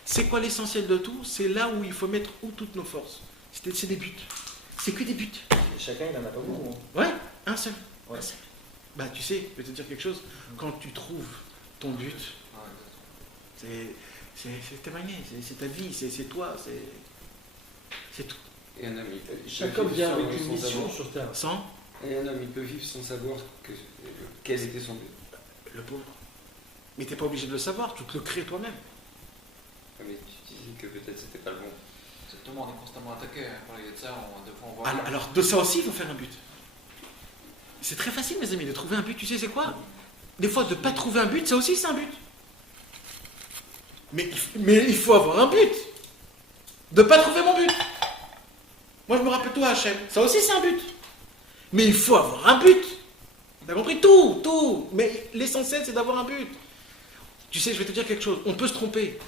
C'est quoi l'essentiel de tout? C'est là où il faut mettre toutes nos forces. C'est des buts. C'est que des buts. Et chacun, il n'en a pas beaucoup. Hein. Ouais, un seul. Ouais. Un seul. Bah tu sais, je vais te dire quelque chose. Quand tu trouves ton but, c'est terminé. C'est ta vie, c'est toi, c'est tout. Et un homme, Chacun vient avec une mission sur Terre. Et un homme, il peut vivre sans savoir quel était son but. Le pauvre. Mais t'es pas obligé de le savoir, tu te le crées toi-même. Mais tu disais que peut-être c'était pas le bon. Exactement, on est constamment attaqué par les Yetzar, des fois on voit. Alors de ça aussi, il faut faire un but. C'est très facile, mes amis, de trouver un but. Tu sais, c'est quoi? Des fois, de ne pas trouver un but, ça aussi, c'est un but. Mais il faut avoir un but. De ne pas trouver mon but. Moi, je me rappelle tout à Hachem. Ça aussi, c'est un but. Mais il faut avoir un but. T'as compris? Tout. Mais l'essentiel, c'est d'avoir un but. Tu sais, je vais te dire quelque chose. On peut se tromper.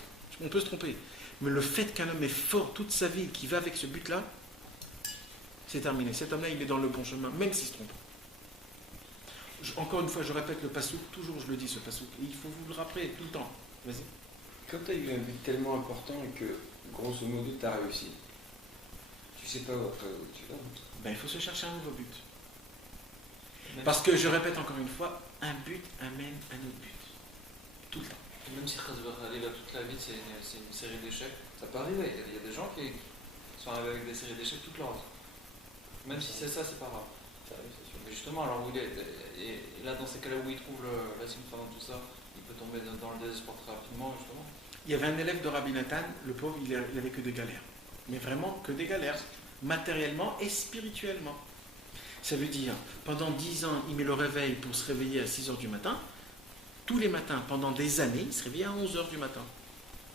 Mais le fait qu'un homme est fort toute sa vie, qui va avec ce but-là, c'est terminé. Cet homme-là, il est dans le bon chemin, même s'il se trompe. Encore une fois, je répète le passouk, toujours je le dis ce passouk, et il faut vous le rappeler tout le temps. Vas-y. Quand tu as eu un but tellement important et que, grosso modo, tu as réussi, tu sais pas où tu vas. Ben, il faut se chercher un nouveau but. Parce que, je répète encore une fois, un but amène un autre but. Tout le temps. Même si Khazbakh toute la vie, c'est une série d'échecs, ça peut arriver. Il y a des gens qui sont arrivés avec des séries d'échecs toute leur vie. Même si c'est ça, c'est pas grave. Ça arrive, c'est sûr. Mais justement, alors où il est, et là, dans ces cas-là où il trouve la simcha dans tout ça, il peut tomber dans le désespoir très rapidement, justement. Il y avait un élève de Rabbi Nathan, le pauvre, il avait que des galères. Mais vraiment que des galères, matériellement et spirituellement. Ça veut dire, pendant 10 ans, il met le réveil pour se réveiller à 6h du matin. Tous les matins, pendant des années, il se réveillait à 11h du matin.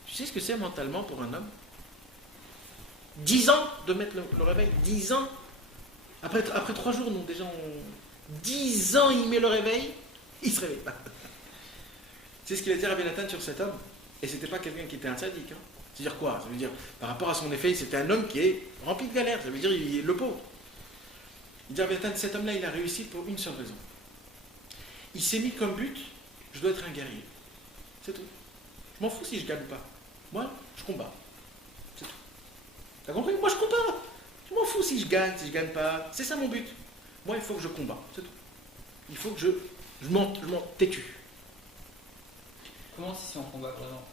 Tu sais ce que c'est mentalement pour un homme? 10 ans de mettre le réveil, 10 ans. Après 3 jours, nous, déjà, 10 ans, il met le réveil, il se réveille pas. C'est ce qu'il a dit à Rabbi Nathan sur cet homme. Et c'était pas quelqu'un qui était un sadique. Hein. C'est-à-dire quoi? Ça veut dire, par rapport à son effet, c'était un homme qui est rempli de galères. Ça veut dire, il est le pauvre. Il dit à Rabbi Nathan, cet homme-là, il a réussi pour une seule raison. Il s'est mis comme but, je dois être un guerrier. C'est tout. Je m'en fous si je gagne ou pas. Moi, je combats. C'est tout. T'as compris? Moi, je combats. Je m'en fous si je gagne pas. C'est ça mon but. Moi, il faut que je combats. C'est tout. Il faut que je m'en têtu. Comment si on combat par exemple?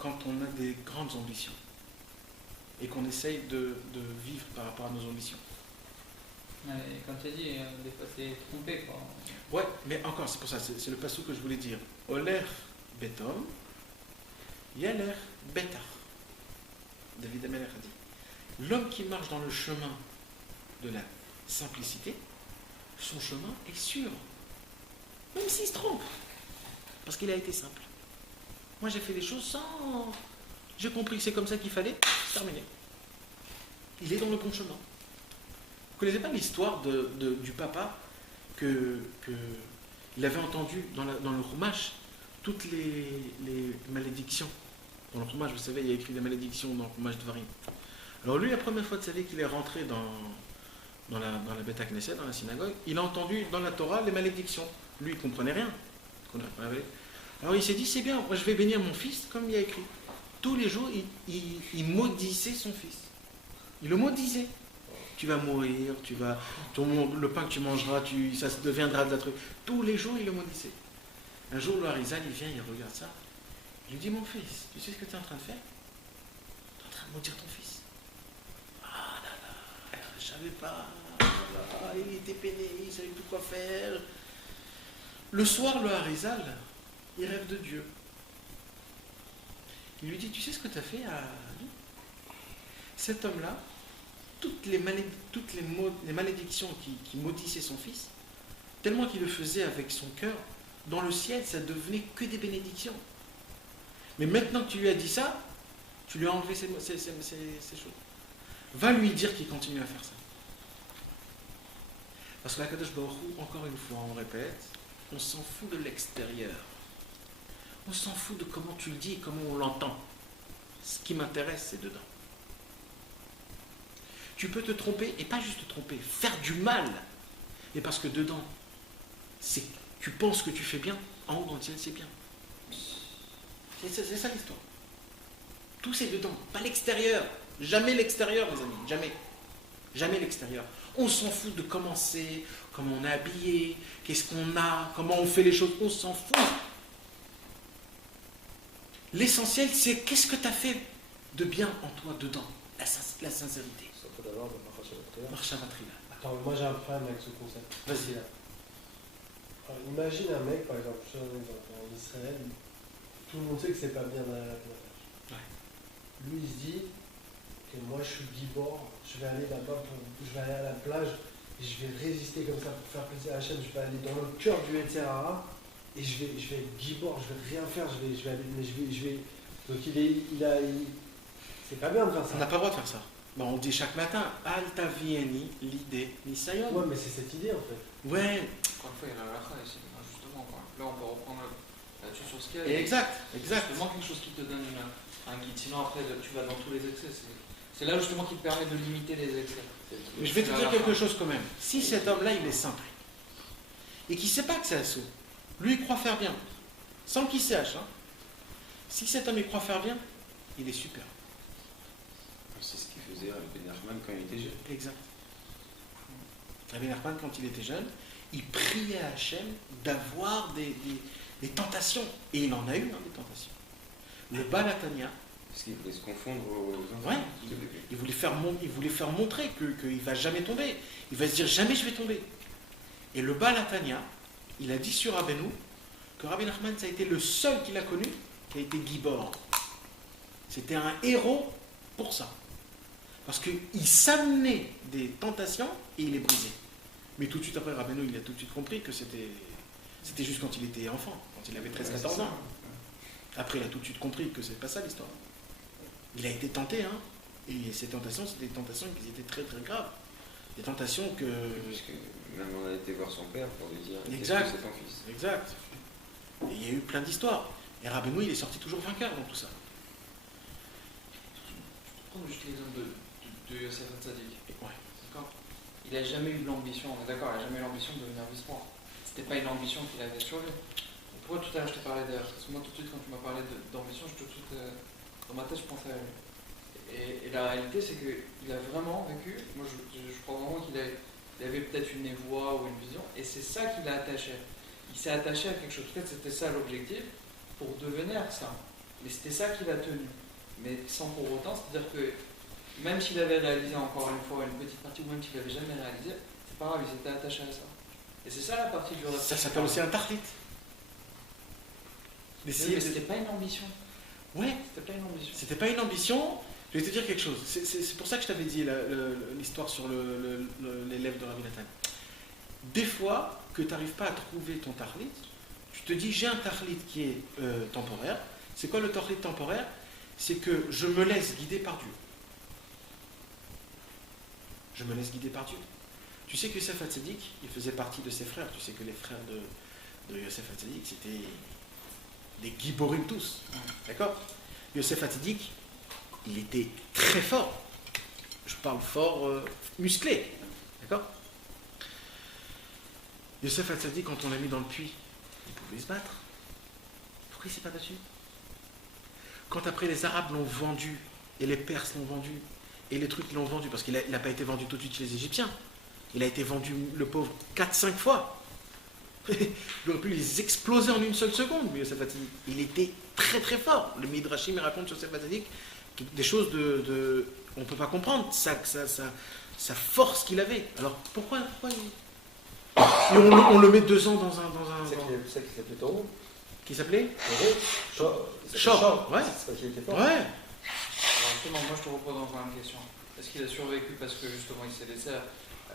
Quand on a des grandes ambitions et qu'on essaye de vivre par rapport à nos ambitions. Ouais, comme tu as dit, des fois c'est trompé quoi. Ouais, mais encore, c'est pour ça, c'est le passage que je voulais dire. Oler betom, yaler betar. David Amelech a dit. L'homme qui marche dans le chemin de la simplicité, son chemin est sûr. Même s'il se trompe. Parce qu'il a été simple. Moi j'ai fait les choses sans... J'ai compris que c'est comme ça qu'il fallait, c'est terminé. Il est dans le bon chemin. Vous ne connaissez pas l'histoire du papa il avait entendu dans le Chumash toutes les malédictions. Dans le Chumash, vous savez, il y a écrit des malédictions dans le Chumash de Varim. Alors lui, la première fois de sa vie qu'il est rentré dans la Beth Knesset, dans la synagogue, il a entendu dans la Torah les malédictions. Lui, il ne comprenait rien. Alors il s'est dit, c'est bien, moi je vais bénir mon fils comme il y a écrit. Tous les jours, il maudissait son fils. Il le maudissait. Tu vas mourir, le pain que tu mangeras, ça deviendra de la truc. Tous les jours, il le maudissait. Un jour, le Harizal, il vient, il regarde ça. Il lui dit, mon fils, tu sais ce que tu es en train de faire? Tu es en train de maudire ton fils. Ah là là, je ne savais pas. Ah là là, il était peiné, il ne savait plus quoi faire. Le soir, le Harizal, il rêve de Dieu. Il lui dit, tu sais ce que tu as fait à lui? Cet homme-là, toutes les malédictions qui maudissaient son fils, tellement qu'il le faisait avec son cœur, dans le ciel, ça devenait que des bénédictions. Mais maintenant que tu lui as dit ça, tu lui as enlevé ces choses. Va lui dire qu'il continue à faire ça. Parce que la Kadosh Baruch Hu, encore une fois, on répète, on s'en fout de l'extérieur. On s'en fout de comment tu le dis et comment on l'entend. Ce qui m'intéresse, c'est dedans. Tu peux te tromper, et pas juste te tromper, faire du mal. Et parce que dedans, tu penses que tu fais bien, en haut dans le ciel, c'est bien. C'est ça l'histoire. Tout c'est dedans, pas l'extérieur. Jamais l'extérieur, mes amis, jamais. Jamais l'extérieur. On s'en fout de comment c'est, comment on est habillé, qu'est-ce qu'on a, comment on fait les choses, on s'en fout. L'essentiel, c'est qu'est-ce que tu as fait de bien en toi, dedans, la sincérité. Attends, moi j'ai un problème avec ce concept. Vas-y. Alors, imagine un mec, par exemple, je te donne un exemple, en Israël, tout le monde sait que c'est pas bien d'aller à la plage. Ouais. Lui, il se dit que moi je suis gibor, je vais aller là-bas, je vais aller à la plage, et je vais résister comme ça pour faire plaisir à Hachem, je vais aller dans le cœur du Yetzer Hara, et je vais être gibor, je vais rien faire, je vais aller. Donc c'est pas bien de faire ça. On n'a pas le droit de faire ça. Bon, on dit chaque matin, Alta Vieni, l'idée, Nisayon. Ouais, mais c'est cette idée en fait. Ouais. Encore une fois, il y a la halakha ici, justement. Là, on peut reprendre là-dessus sur ce qu'il y a. Exact. Justement, quelque chose qui te donne un guide. Sinon, après, tu vas dans tous les excès. C'est là justement qui te permet de limiter les excès. Mais je vais te dire quelque chose quand même. Si cet homme-là, il est simple, et qu'il ne sait pas que c'est assaut, lui, il croit faire bien, sans qu'il sache. Hein. Si cet homme, il croit faire bien, il est super. C'est ce qu'il faisait avec Ben Nachman quand il était jeune. Exact. Ben Nachman, quand il était jeune, il priait à Hachem d'avoir des tentations. Et il en a eu des tentations. Le Balatania. Parce qu'il voulait se confondre aux enfants. Ouais, il voulait faire montrer qu'il ne va jamais tomber. Il va se dire jamais je vais tomber. Et le Balatania, il a dit sur Rabbeinu que Rabbi Nachman, ça a été le seul qu'il a connu qui a été Gibor. C'était un héros pour ça. Parce qu'il s'amenait des tentations et il les brisait. Mais tout de suite après, Rabbeinu, il a tout de suite compris que c'était juste quand il était enfant, quand il avait 13-14 ans. Après, il a tout de suite compris que c'est pas ça l'histoire. Il a été tenté, hein. Et ces tentations, c'était des tentations qui étaient très très graves. Des tentations que... Parce que même on a été voir son père pour lui dire exact. Qu'est-ce que c'est ton fils. Exact. Et il y a eu plein d'histoires. Et Rabbeinu, il est sorti toujours vainqueur dans tout ça. Prends juste l'exemple de Yosef Hatzadik. Ouais. D'accord. Il n'a jamais eu l'ambition, on est d'accord, il n'a jamais eu l'ambition de devenir vice-roi. c'était pas une ambition qu'il avait sur lui. Pourquoi tout à l'heure je t'ai parlé d'ailleurs? Parce que moi tout de suite quand tu m'as parlé d'ambition, tout de suite dans ma tête je pensais à lui. Et la réalité c'est qu'il a vraiment vécu, moi je crois vraiment qu'il avait peut-être une voix ou une vision, et c'est ça qui l'a attaché. Il s'est attaché à quelque chose, peut-être c'était ça l'objectif, pour devenir ça. Mais c'était ça qui l'a tenu. Mais sans pour autant, c'est-à-dire que même s'il avait réalisé encore une fois une petite partie, ou même s'il n'avait jamais réalisé, c'est pas grave, il s'était attaché à ça. Et c'est ça la partie du rêve. Ça s'appelle aussi un tahlit. Mais c'était pas une ambition. Ouais. C'était pas une ambition. C'était pas une ambition. Je vais te dire quelque chose. C'est pour ça que je t'avais dit l'histoire sur l'élève de Rabbi Nathan. Des fois que tu n'arrives pas à trouver ton tahlit, tu te dis j'ai un tahlit qui est temporaire. C'est quoi le tahlit temporaire? C'est que je me laisse guider par Dieu. Je me laisse guider par Dieu. Tu sais que Yosef Hatzadik, il faisait partie de ses frères. Tu sais que les frères de Yosef Hatzadik, c'était des giborim tous. D'accord? Yosef Hatzadik, il était très fort. Je parle fort musclé. D'accord? Yosef Hatzadik, quand on l'a mis dans le puits, il pouvait se battre. Pourquoi il ne s'est pas battu? Quand après les Arabes l'ont vendu, et les Perses l'ont vendu, et les trucs l'ont vendu, parce qu'il n'a pas été vendu tout de suite chez les Égyptiens. Il a été vendu, le pauvre, 4-5 fois. Il aurait pu les exploser en une seule seconde, mais Yosef Hatzadik. Il était très très fort. Le Midrashim raconte sur Yosef Hatzadik des choses on ne peut pas comprendre, sa force qu'il avait. Alors pourquoi et on le met 2 ans dans un... C'est ça qui s'appelait Taureau. Qui s'appelait Chor. Ouais. C'est parce qu'il était fort. Ouais. Alors justement, moi je te repose encore une question. Est-ce qu'il a survécu parce que justement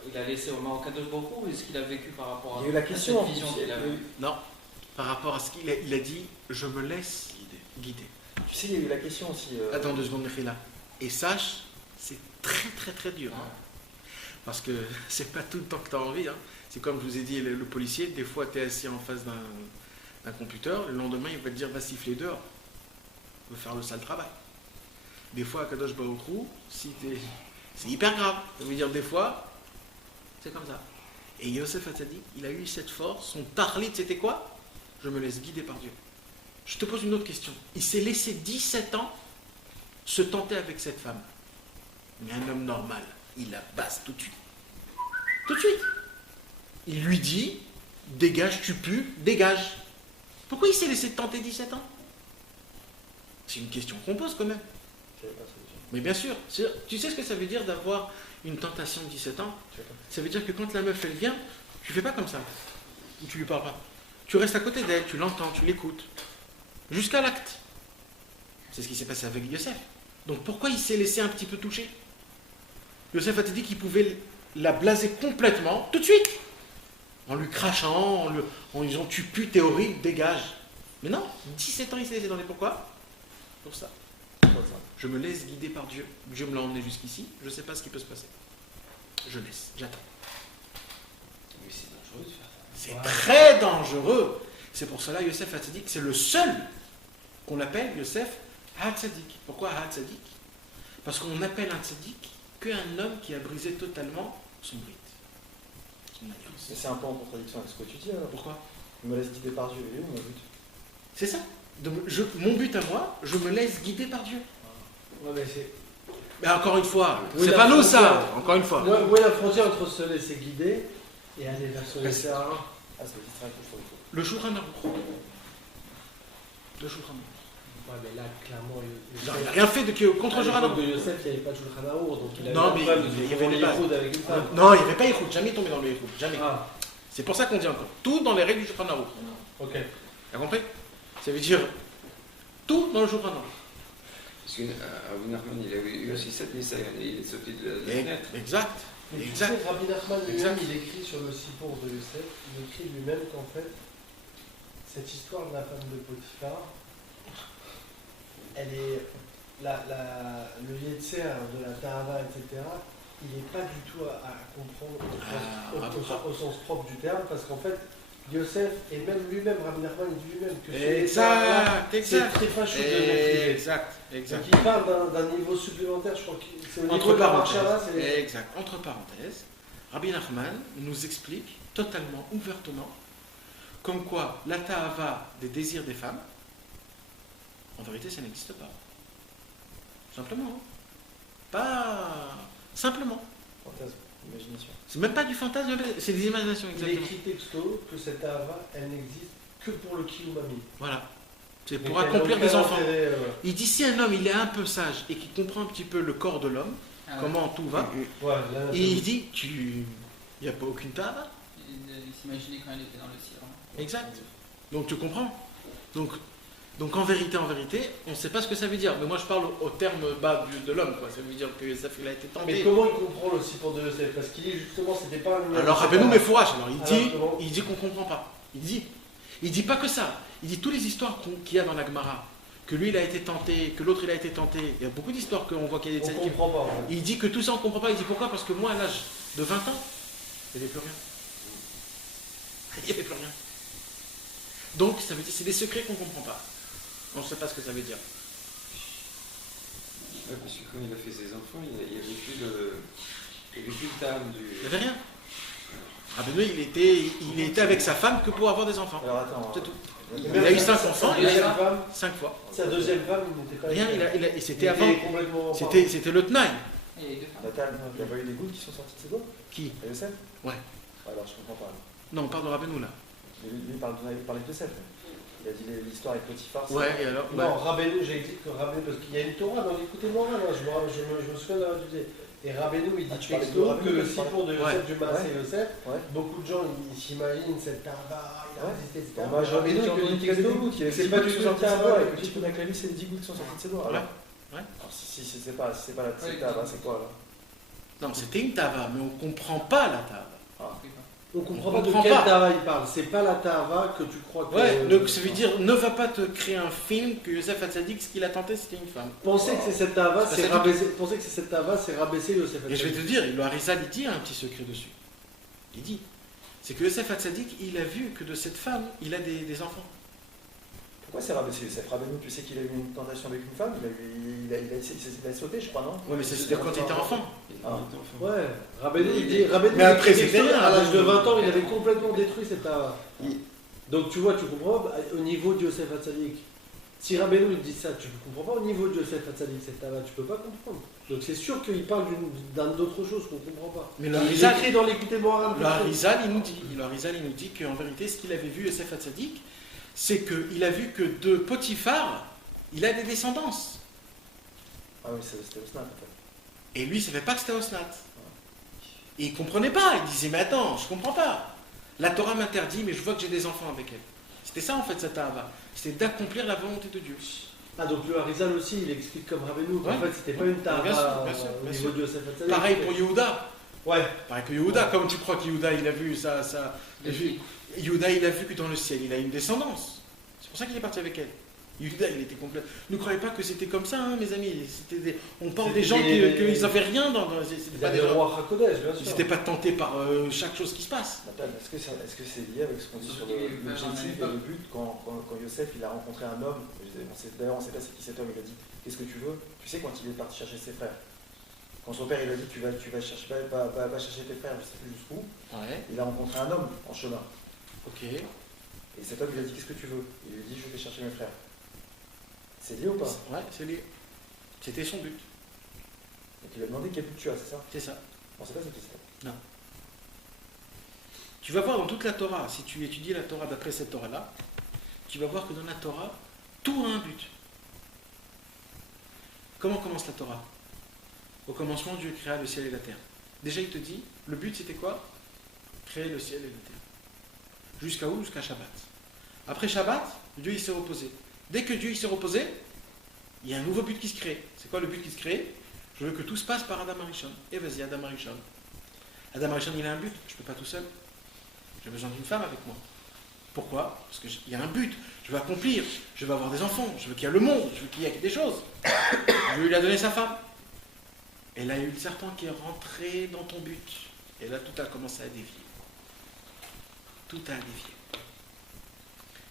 il a laissé au Maroc Kadosh beaucoup, ou est-ce qu'il a vécu par rapport à, il y a eu la question, cette vision qu'il avait? Non, par rapport à ce qu'il a dit, je me laisse guider. Tu sais, il y a eu la question aussi. Attends 2 secondes, Michela. Et sache, c'est très très très dur. Hein. Parce que c'est pas tout le temps que tu as envie. Hein. C'est comme je vous ai dit, le policier, des fois tu es assis en face d'un computer, le lendemain il va te dire va siffler dehors. Va faire le sale travail. Des fois, à Kadosh Baruch Hu, c'est hyper grave. Ça veut dire des fois, c'est comme ça. Et Yosef Hatzadik, il a eu cette force. Son tahlit, c'était quoi? Je me laisse guider par Dieu. Je te pose une autre question. Il s'est laissé 17 ans se tenter avec cette femme. Mais un homme normal, il la basse tout de suite. Tout de suite. Il lui dit, dégage, tu pues, dégage. Pourquoi il s'est laissé tenter 17 ans? C'est une question qu'on pose quand même. Mais bien sûr, tu sais ce que ça veut dire d'avoir une tentation de 17 ans? Ça veut dire que quand la meuf elle vient, tu fais pas comme ça. Ou tu lui parles pas. Tu restes à côté d'elle, tu l'entends, tu l'écoutes. Jusqu'à l'acte. C'est ce qui s'est passé avec Yosef. Donc pourquoi il s'est laissé un petit peu toucher? Yosef a dit qu'il pouvait la blaser complètement, tout de suite. En lui crachant, en lui disant tu pues, t'es horrible, dégage. Mais non, 17 ans il s'est laissé dans les pourquoi? Pour ça. Je me laisse guider par Dieu. Dieu me l'a emmené jusqu'ici, je ne sais pas ce qui peut se passer. Je laisse, j'attends. Mais c'est dangereux de faire ça. C'est très dangereux. C'est pour cela Yosef Hatzadik, c'est le seul qu'on appelle Yosef Hatzadik. Pourquoi Hatzadik? Parce qu'on appelle un tzaddik qu'un homme qui a brisé totalement son brit, son alliance. Mais c'est un peu en contradiction avec ce que tu dis alors. Pourquoi? Je me laisse guider par Dieu, et où mon but? C'est ça. Mon but à moi, je me laisse guider par Dieu. Ouais, mais c'est. Mais encore une fois, Oui, c'est la pas nous frontière. ça. Encore une fois. Où est la frontière entre se laisser guider et aller vers son SRA? Ah, c'est le distract que je trouve. Le Shulchan Aruch. Le Shulchan Aruch. Ouais, mais là, clairement, Non, il n'a rien fait contre Shulchan de Aruch. Yosef, il n'y avait pas de Shulchan Aruch, donc il avait Non, pas mais de problème de il y se avait prendre les les bases. coudes avec une femme. Non, il n'y avait pas Yichud, jamais tombé dans le Yichud, jamais. Ah, C'est pour ça qu'on dit encore. Tout dans les règles du Shulchan Aruch. ok. T'as compris? Ça veut dire tout dans le Shulchan Aruch. Parce qu'Abu Nachman, il a eu aussi 7 Nisayon et il est sauté de la fenêtre. Exact. Mais tu Exact. sais, Rabbi Nachman lui-même, Exact. il écrit sur le Sipour de Yosef, il écrit lui-même qu'en fait, cette histoire de la femme de Potiphar, elle est. Le Yetzer de la Tahava, etc., il n'est pas du tout à comprendre au sens propre du terme, parce qu'en fait, Yosef, et même lui-même, Rabbi Nachman, il dit lui-même que c'est très fâcheux de maîtriser. Exact. Donc il parle d'un niveau supplémentaire, je crois que c'est au niveau Entre de la marchala, parenthèses, c'est... exact. Entre parenthèses, Rabbi Nachman nous explique totalement, ouvertement, comme quoi la ta'ava des désirs des femmes, en vérité, ça n'existe pas. Simplement. Hein. Pas simplement. Fantasme, imagination. C'est même pas du fantasme, c'est des imaginations, Il est exactement. écrit texto que cette Ahava, elle n'existe que pour le Kiyumami. Voilà. C'est Mais pour qu'elle n'a accomplir aucun des enfants. intérêt, Il dit si un homme il est un peu sage et qu'il comprend un petit peu le corps de l'homme, Ah, comment tout va, Ouais, là, et il dit il n'y a pas aucune ta'ava. il s'imaginait quand il était dans le ciel. Exact. Donc tu comprends. Donc en vérité, on ne sait pas ce que ça veut dire. Mais moi je parle au terme bas de l'homme, quoi. Ça veut dire que Yosef il a été Mais tenté. comment il comprend le sipon de Yosef? Parce qu'il est justement, c'était pas un. Alors rappelez-nous mes fourrages. Alors comment il dit qu'on ne comprend pas. Il dit pas que ça. Il dit toutes les histoires qu'il y a dans la Gemara. Que lui il a été tenté, que l'autre il a été tenté. Il y a beaucoup d'histoires qu'on voit qu'il y a des On tzadikim. comprend pas. Ouais. Il dit que tout ça on ne comprend pas. Il dit pourquoi? Parce que moi à l'âge de 20 ans, il n'y avait plus rien. Il n'y avait plus rien. Donc ça veut dire c'est des secrets qu'on ne comprend pas. On ne sait pas ce que ça veut dire. Ouais, parce que quand il a fait ses enfants, il n'y avait plus le terme du. Il n'y avait rien. Rabbeinu, il était avec sa femme que pour avoir des enfants. Alors attends. C'est tout. Et Il a même eu 5 sa enfants, il deuxième a eu femme, 5 fois. sa deuxième femme, il n'était pas. Rien, il c'était était avant. complètement. C'était le Tnaï. Et les deux femmes. Nathan, il n'y a pas eu des gouttes qui sont sorties de ses doigts? Qui? Et Yosef? Ouais. Alors je comprends pas. Non, on parle de Rabbeinu là. Lui, il parle de Yosef. Il a dit l'histoire avec Potiphar. Ouais, et alors Non, Rabbeinu, j'ai dit que Rabbeinu, parce qu'il y a une Torah dans l'écoutez-moi, là, je me souviens d'avoir étudié. Et Rabbeinu, il dit tu parlais de texto que Rabbeinu, le tu parlais- sipon de Yosef, Ouais. du Maasé Yosef, Ouais. beaucoup de gens ils s'imaginent cette Tava, il a Ouais. résisté, etc. Moi, j'ai Rabbeinu, entendu il qu'il dit y avait des texto, gouttes, il y avait c'est 10 pas gouttes du qui tout sont sorties de ses Tava, doigts, et et que que tu peux d'acclamer, c'est les 10 gouttes qui sont sorties de ses doigts. Voilà. Alors, si c'est pas la petite table, c'est quoi là? Non, c'était une Tava, mais on ne comprend pas la Tava. On comprend On pas de comprend quelle pas. Tava il parle, c'est pas la Tava que tu crois que. Ouais, donc ça veut dire ne va pas te créer un film que Yosef Hatzadik, ce qu'il a tenté, c'était une femme. Penser que c'est cette Tava, C'est c'est pas ça du rabaisser. Penser que c'est cette Tava, c'est rabaisser Yosef. Et je vais te dire, le Harizal, il dit un petit secret dessus. Il dit, c'est que Yosef Hatzadik, il a vu que de cette femme, il a des enfants. Pourquoi c'est rabaissé Yosef? Rabbeinu, tu sais qu'il a eu une tentation avec une femme, il a sauté, je crois, non? Ouais, mais c'était quand il était enfant. Ah. Ouais, Rabbeinu, il dit. Rabbeinu, Mais après, il dit c'est que rien, à l'âge de Rabbeinu. 20 ans, il avait complètement détruit cette Tava. Il- Donc tu vois, tu comprends pas au niveau de Yosef Hatzadik. Si Rabbeinu il dit ça, tu ne comprends pas au niveau de Yosef Hatzadik cette Tava, tu peux pas comprendre. Donc c'est sûr qu'il parle d'autre chose qu'on ne comprend pas. Mais le Il Harizal, écrit dans l'écouté moral. le Harizal, il nous dit qu'en vérité, ce qu'il avait vu Yosef Hatzadik, c'est qu'il a vu que de Potiphar, il a des descendances. Ah oui, c'était Osnat en fait. Et lui, il ne savait pas que c'était Osnat. Et il ne comprenait pas. Il disait, mais attends, je ne comprends pas. La Torah m'interdit, mais je vois que j'ai des enfants avec elle. C'était ça en fait, cette Ahava. C'était d'accomplir la volonté de Dieu. Ah donc le Harizal aussi, il explique comme Rabbeinu qu'en Ouais. fait c'était pas une Bien sûr, Tava bien sûr, au bien niveau sûr. de Yosef Hatzadik. Pareil pour Yehuda. Ouais. Pareil que Yehuda. Comme tu crois que Yehuda, il a vu ça. Les filles. Yehuda, il a vu que dans le ciel, il a une descendance. C'est pour ça qu'il est parti avec elle. Yehuda, il était complet. Ne croyez pas que c'était comme ça, hein, mes amis. On parle des gens qui n'avaient rien dans. C'était Il y pas a des des gens. rois Hakodesh, bien Ils sûr. n'étaient pas tentés par chaque chose qui se passe. Nathan, est-ce que c'est lié avec ce qu'on dit sur l'objectif et le but quand Yosef il a rencontré un homme, d'ailleurs on ne sait pas c'est qui cet homme, il a dit qu'est-ce que tu veux? Tu sais quand il est parti chercher ses frères. Quand son père il a dit tu vas chercher, va chercher tes frères, je ne sais plus jusqu'où, Ouais, il a rencontré un homme en chemin. ok. Et cet homme il a dit qu'est-ce que tu veux? Il lui a dit je vais chercher mes frères. C'est lié ou pas? Ouais, c'est lié. C'était son but. Donc il lui a demandé quel but tu as, c'est ça? C'est ça. On ne sait pas c'est qui c'est. Tu vas voir dans toute la Torah, si tu étudies la Torah d'après cette Torah-là, tu vas voir que dans la Torah, tout a un but. Comment commence la Torah? Au commencement, Dieu créa le ciel et la terre. Déjà, il te dit, le but c'était quoi? Créer le ciel et la terre. Jusqu'à où? Jusqu'à Shabbat. Après Shabbat, Dieu il s'est reposé. Dès que Dieu il s'est reposé, il y a un nouveau but qui se crée. C'est quoi le but qui se crée? Je veux que tout se passe par Adam Arishon. Et vas-y, Adam Arishon. Adam Arishon, il a un but. Je ne peux pas tout seul. J'ai besoin d'une femme avec moi. Pourquoi? Parce qu'il y a un but. Je veux accomplir. Je veux avoir des enfants. Je veux qu'il y ait le monde. Je veux qu'il y ait des choses. Dieu lui a donné sa femme. Et là, il y a eu le serpent qui est rentré dans ton but. Et là, tout a commencé à dévier. Tout a dévié.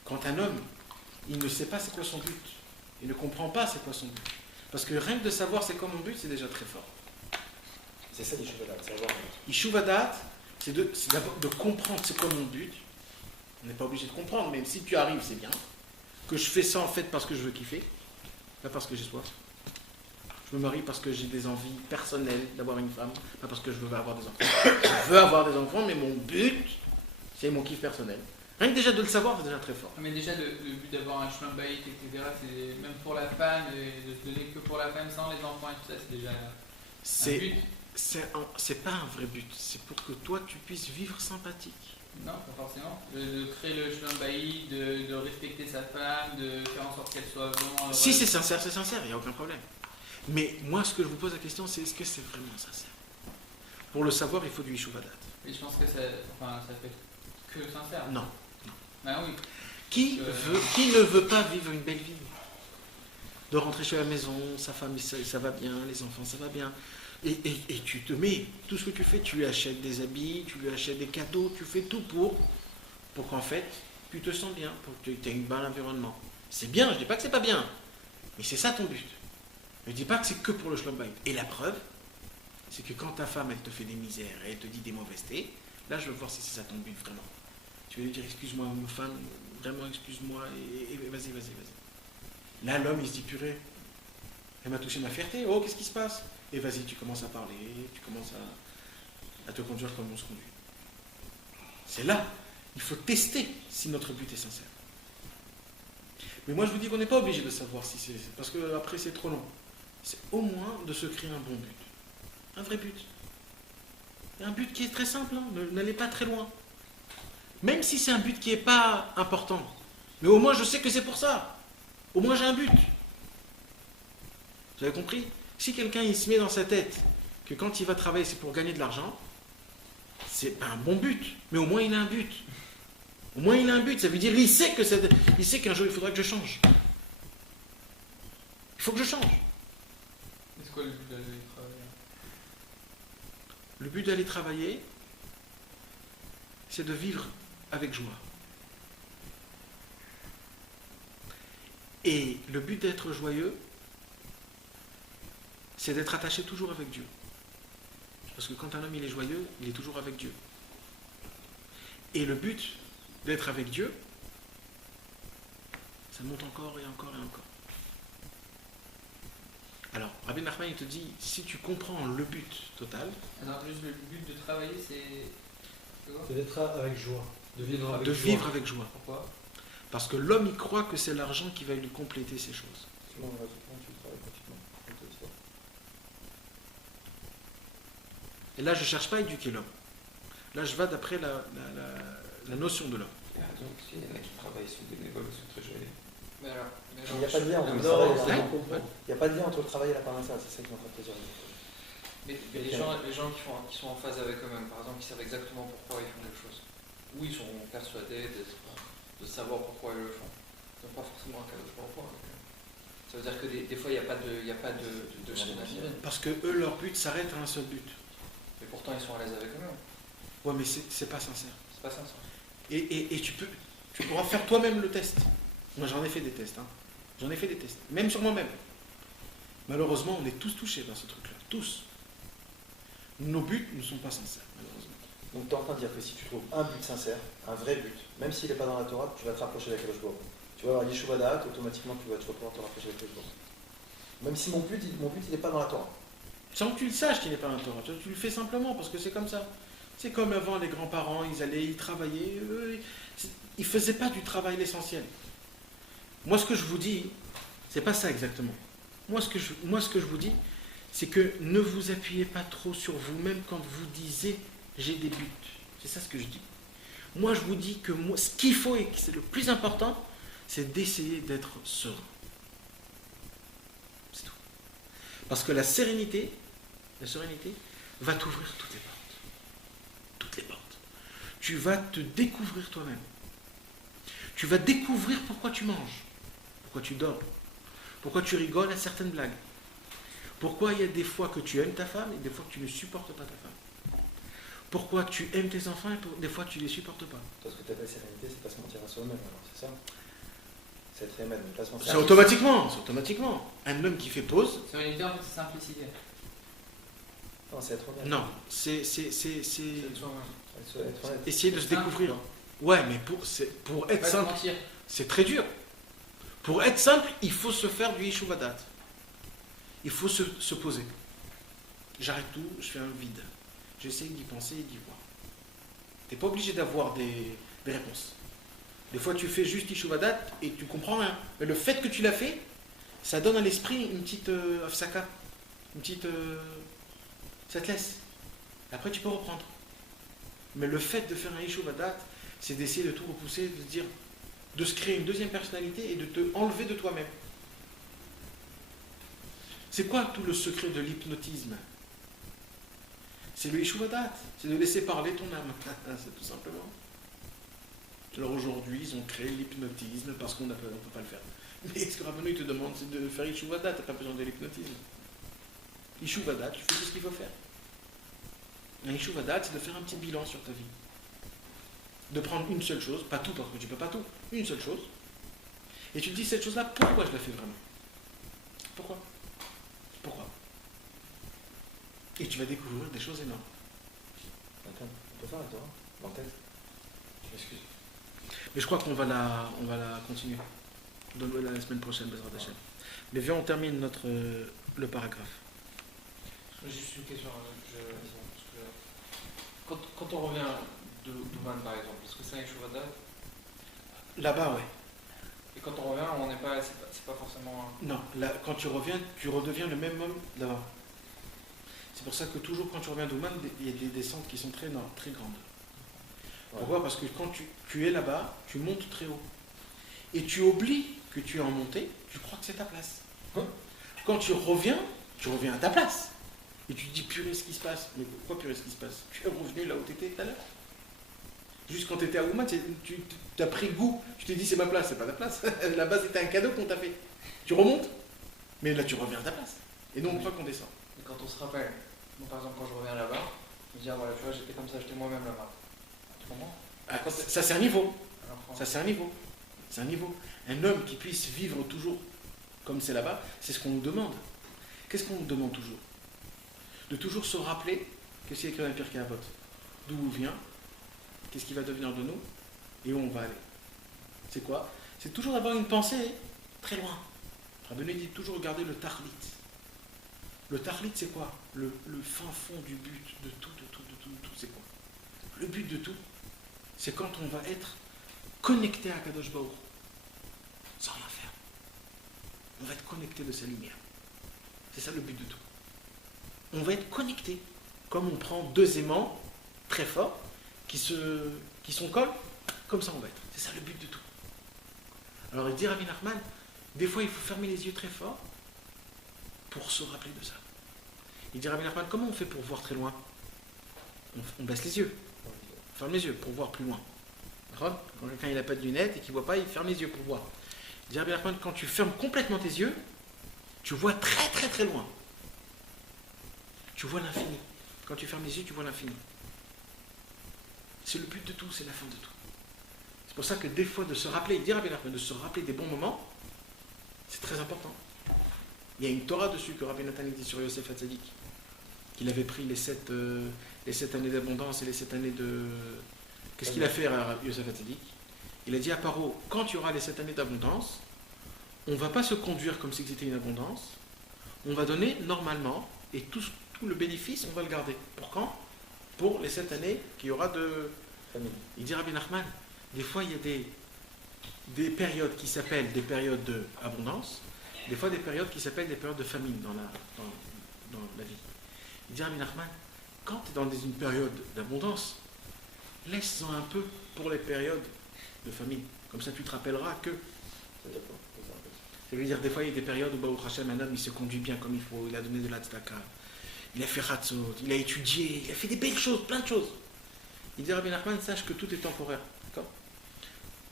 Quand un homme, il ne sait pas c'est quoi son but, il ne comprend pas c'est quoi son but. Parce que rien que de savoir c'est quoi mon but, c'est déjà très fort. C'est ça les cheveux là, de savoir. Ishuvadat, c'est d'abord de comprendre c'est quoi mon but, On n'est pas obligé de comprendre, même si tu arrives, c'est bien. Que je fais ça en fait parce que je veux kiffer, pas parce que j'ai soif. Je me marie parce que j'ai des envies personnelles d'avoir une femme, pas parce que je veux avoir des enfants. Je veux avoir des enfants, mais mon but, c'est mon kiff personnel. Rien que déjà de le savoir, c'est déjà très fort. Mais déjà, le but d'avoir un chemin baït, etc., c'est même pour la femme, et de se donner que pour la femme sans les enfants et tout ça, c'est déjà un but. C'est pas un vrai but, c'est pour que toi tu puisses vivre sympathique. Non, pas forcément. De créer le chemin bailli, de respecter sa femme, de faire en sorte qu'elle soit vraiment heureuse. Si c'est sincère, il n'y a aucun problème. Mais moi, ce que je vous pose la question, c'est est-ce que c'est vraiment sincère? Pour le savoir, il faut du Yishuvadat. Et je pense que ça fait que sincère. Non. Bah oui. Qui ne veut pas vivre une belle vie? De rentrer chez la maison, sa femme, ça va bien, les enfants, ça va bien. Et tu te mets, tout ce que tu fais, tu lui achètes des habits, tu lui achètes des cadeaux, tu fais tout pour qu'en fait, tu te sens bien, pour que tu aies un bon environnement. C'est bien, je ne dis pas que c'est pas bien, mais c'est ça ton but. Je ne dis pas que c'est que pour le shlom bayit. Et la preuve, c'est que quand ta femme, elle te fait des misères et elle te dit des mauvaisetés, là, je veux voir si c'est ça ton but vraiment. Tu vas lui dire, excuse-moi, ma femme, vraiment, excuse-moi, et vas-y. Là, l'homme, il se dit, purée, elle m'a touché ma fierté, oh, qu'est-ce qui se passe? Et vas-y, tu commences à parler, tu commences à te conduire comme on se conduit. C'est là, il faut tester si notre but est sincère. Mais moi, je vous dis qu'on n'est pas obligé de savoir si c'est... Parce que après, c'est trop long. C'est au moins de se créer un bon but. Un vrai but. Un but qui est très simple, hein, n'allez pas très loin. Même si c'est un but qui n'est pas important. Mais au moins, je sais que c'est pour ça. Au moins, j'ai un but. Vous avez compris? Si quelqu'un il se met dans sa tête que quand il va travailler, c'est pour gagner de l'argent, c'est pas un bon but. Mais au moins, il a un but. Au moins, il a un but. Ça veut dire il sait qu'un jour, il faudra que je change. Il faut que je change. C'est quoi le but d'aller travailler? Le but d'aller travailler, c'est de vivre avec joie. Et le but d'être joyeux, c'est d'être attaché toujours avec Dieu. Parce que quand un homme il est joyeux, il est toujours avec Dieu. Et le but d'être avec Dieu, ça monte encore et encore et encore. Alors, Rabbi Nachman il te dit, si tu comprends le but total... Alors, juste le but de travailler, c'est quoi? C'est d'être avec joie. De vivre avec de joie. vivre avec joie. Pourquoi? Parce que l'homme, il croit que c'est l'argent qui va lui compléter ces choses. Sinon, gratuitement, tu travailles gratuitement. Et là, je ne cherche pas à éduquer l'homme. Là, je vais d'après la notion de l'homme. Donc, s'il y en a qui travaillent, sont bénévoles, sont très joyeux. Mais alors, Il n'y a pas de lien entre le Non, travail et c'est l'argent. Ouais. Il n'y a pas de lien entre le travail et la parnassa, c'est ça qui est en train de te dire. Mais les gens qui sont en phase avec eux-mêmes, par exemple, qui savent exactement pourquoi ils font quelque chose, ou ils sont persuadés de savoir pourquoi ils le font. Ils n'ont pas forcément un cadeau pourquoi. Ça veut dire que des fois, il n'y a pas de chaîne divine. Parce que eux, leur but s'arrête à un seul but. Mais pourtant, ils sont à l'aise avec eux-mêmes. Ouais, mais c'est pas sincère. C'est pas ça. Et tu pourras faire toi-même le test. Moi, j'en ai fait des tests. Hein. J'en ai fait des tests. Même sur moi-même. Malheureusement, on est tous touchés par ce truc-là. Tous. Nos buts ne sont pas sincères, malheureusement. Donc tu es en train de dire que si tu trouves un but sincère, un vrai but, même s'il n'est pas dans la Torah, tu vas te rapprocher d'Akadosh Baruch Hu. Tu vas avoir Yeshua Da'at, automatiquement tu vas pouvoir te rapprocher d'Akadosh Baruch Hu. Même si mon but il n'est pas dans la Torah. Sans que tu le saches qu'il n'est pas un Torah. Tu le fais simplement parce que c'est comme ça. C'est comme avant, les grands-parents, ils travaillaient. Ils ne faisaient pas du travail l'essentiel. Moi, ce que je vous dis, c'est pas ça exactement. Moi, ce que je vous dis, c'est que ne vous appuyez pas trop sur vous-même quand vous disiez j'ai des buts. C'est ça ce que je dis. Moi, je vous dis que ce qu'il faut et que c'est le plus important, c'est d'essayer d'être serein. C'est tout. Parce que la sérénité va t'ouvrir toutes les portes. Toutes les portes. Tu vas te découvrir toi-même. Tu vas découvrir pourquoi tu manges, pourquoi tu dors, pourquoi tu rigoles à certaines blagues. Pourquoi il y a des fois que tu aimes ta femme et des fois que tu ne supportes pas ta femme. Pourquoi tu aimes tes enfants et des fois tu ne les supportes pas. Parce que tu appelles sérénité, c'est pas se mentir à soi-même, alors c'est ça? C'est être aimé, ne pas se mentir. C'est automatiquement. Un homme qui fait pause. Sérénité, en fait, c'est simplicité. Non, c'est être honnête. Non, c'est C'est de soi-même. Être honnête. essayer de se découvrir. Ouais, mais pour être Pas se simple, mentir. c'est très dur. Pour être simple, il faut se faire du Yeshuvadat. Il faut se poser. J'arrête tout, je fais un vide. J'essaie d'y penser et d'y voir. Tu n'es pas obligé d'avoir des réponses. Des fois, tu fais juste Yeshuvadat et tu comprends rien. Mais le fait que tu l'as fait, ça donne à l'esprit une petite afsaka. Une petite. Ça te laisse. Après, tu peux reprendre. Mais le fait de faire un Yeshuvadat, c'est d'essayer de tout repousser, de se dire, de se créer une deuxième personnalité et de te enlever de toi-même. C'est quoi tout le secret de l'hypnotisme? C'est le Yeshuvadat, c'est de laisser parler ton âme. C'est tout simplement. Alors aujourd'hui, ils ont créé l'hypnotisme parce qu'on ne peut pas le faire. Mais ce que Rabbeinu te demande, c'est de faire Yeshuvadat, tu n'as pas besoin de l'hypnotisme. Yeshuvadat, tu fais tout ce qu'il faut faire. Un Yeshuvadat, c'est de faire un petit bilan sur ta vie. De prendre une seule chose, pas tout parce que tu ne peux pas tout, une seule chose. Et tu te dis, cette chose-là, pourquoi je la fais vraiment? Pourquoi? Pourquoi? Et tu vas découvrir des choses énormes. Attends, on peut faire la Torah dans le texte. Je m'excuse. Mais je crois qu'on va la continuer la semaine prochaine, Bezrat Hashem. Mais viens, on termine le paragraphe. Juste une question. Quand on revient d'Ouman par exemple, est-ce que c'est un Yeshuvadat? Là-bas, ouais. Et quand on revient, on n'est pas, c'est pas forcément. Non, là, quand tu reviens, tu redeviens le même homme d'avant. C'est pour ça que toujours quand tu reviens d'Ouman, il y a des descentes qui sont très grandes. Ouais. Pourquoi? Parce que quand tu es là-bas, tu montes très haut. Et tu oublies que tu es en montée, tu crois que c'est ta place. Quand tu reviens à ta place. Et tu te dis, purée, ce qui se passe. Mais pourquoi purée, ce qui se passe? Tu es revenu là où tu étais tout à l'heure. Juste quand tu étais à Ouman, tu as pris goût. Tu t'es dit, c'est ma place, c'est pas ta place. Là-bas, c'était un cadeau qu'on t'a fait. Tu remontes, mais là, tu reviens à ta place. Et donc, on croit qu'on descend. Et quand on se rappelle, moi par exemple, quand je reviens là-bas, je me dis, ah voilà, tu vois, j'étais comme ça, j'étais moi-même là-bas. Tu comprends? Ça, c'est un niveau. Alors, Ça, c'est un niveau. C'est un niveau. Un homme qui puisse vivre toujours comme c'est là-bas, c'est ce qu'on nous demande. Qu'est-ce qu'on nous demande toujours? De toujours se rappeler que c'est écrit dans le Pirkei Avot. D'où on vient, qu'est-ce qui va devenir de nous, et où on va aller. C'est quoi? C'est toujours d'avoir une pensée très loin. Rabbeinu dit toujours regarder le Tachlit. Le Tachlit, c'est quoi? Le fin fond du but de tout, c'est quoi? Le but de tout, c'est quand on va être connecté à Kadosh Baruch Hu, sans rien faire. On va être connecté de sa lumière. C'est ça le but de tout. On va être connecté, comme on prend deux aimants très forts qui sont collés, comme ça on va être. C'est ça le but de tout. Alors il dit Rabbi Nachman, des fois il faut fermer les yeux très fort pour se rappeler de ça. Il dit Rabbi Nachman, comment on fait pour voir très loin? On baisse les yeux, on ferme les yeux pour voir plus loin. Quand quelqu'un n'a pas de lunettes et qu'il ne voit pas, il ferme les yeux pour voir. Il dit Rabbi Nachman, quand tu fermes complètement tes yeux, tu vois très très très loin. Tu vois l'infini. Quand tu fermes les yeux, tu vois l'infini. C'est le but de tout, c'est la fin de tout. C'est pour ça que des fois, de se rappeler, il dit Rabbi Nachman, de se rappeler des bons moments, c'est très important. Il y a une Torah dessus que Rabbi Nathan dit sur Yosef Hatzadik, qu'il avait pris les 7 années d'abondance et les 7 années de... Qu'est-ce qu'il a fait à Yosef Hatzadik? Il a dit à Paro, quand tu auras les 7 années d'abondance, on ne va pas se conduire comme si c'était une abondance, on va donner normalement, et tout le bénéfice, on va le garder. Pour quand? Pour les 7 années qu'il y aura de famine. Il dit Rabbi Nachman, des fois il y a des périodes qui s'appellent des périodes d'abondance, des fois des périodes qui s'appellent des périodes de famine dans la vie. Il dit Rabbi Nachman, quand tu es dans une période d'abondance, laisse-en un peu pour les périodes de famine. Comme ça tu te rappelleras que... Ça veut dire des fois il y a des périodes où Baruch Hashem, un homme il se conduit bien comme il faut, il a donné de la tzedaka, il a fait Chatzot, il a étudié, il a fait des belles choses, plein de choses. Il dit Rabbi Nachman, sache que tout est temporaire. D'accord?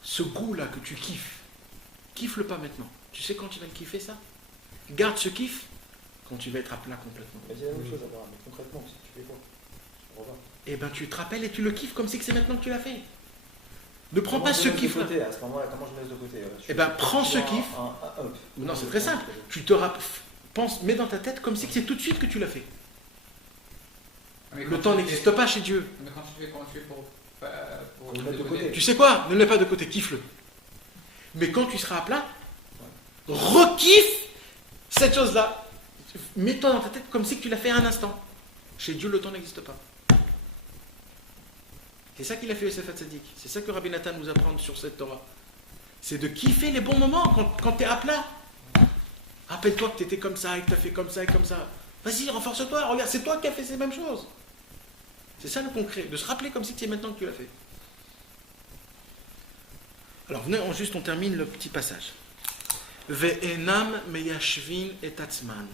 Ce goût-là que tu kiffes, kiffe-le pas maintenant. Tu sais quand tu vas le kiffer ça? Garde ce kiff quand tu vas être à plat complètement. Mais c'est la même chose à voir, mais concrètement, si tu fais quoi? Je comprends pas. Eh bien tu te rappelles et tu le kiffes comme si c'est maintenant que tu l'as fait. Ne prends Comment pas je ce laisse de kiff-là. côté, à ce moment-là, comment je laisse de côté? Eh bien prends ce kiff. Hop. Non, c'est très simple. Tu te mets dans ta tête comme si c'est tout de suite que tu l'as fait. Mais Le quand temps tu n'existe fais- pas chez Dieu. Mais quand tu fais, comment tu fais pour pour le mettre de côté. Tu sais quoi? Ne le mets pas de côté, kiffe-le. Mais quand tu seras à plat, rekiffe cette chose-là. Mets-toi dans ta tête comme si tu l'as fait un instant. Chez Dieu, le temps n'existe pas. C'est ça qu'il a fait Yosef Hatzadik. C'est ça que Rabbi Nathan nous apprend sur cette Torah. C'est de kiffer les bons moments quand tu es à plat. Rappelle-toi que tu étais comme ça et que tu as fait comme ça et comme ça. Vas-y, renforce-toi, regarde, c'est toi qui as fait ces mêmes choses. C'est ça le concret, de se rappeler comme si tu es maintenant que tu l'as fait. Alors, venez, on termine le petit passage. Ve'enam meyashvin et atzman.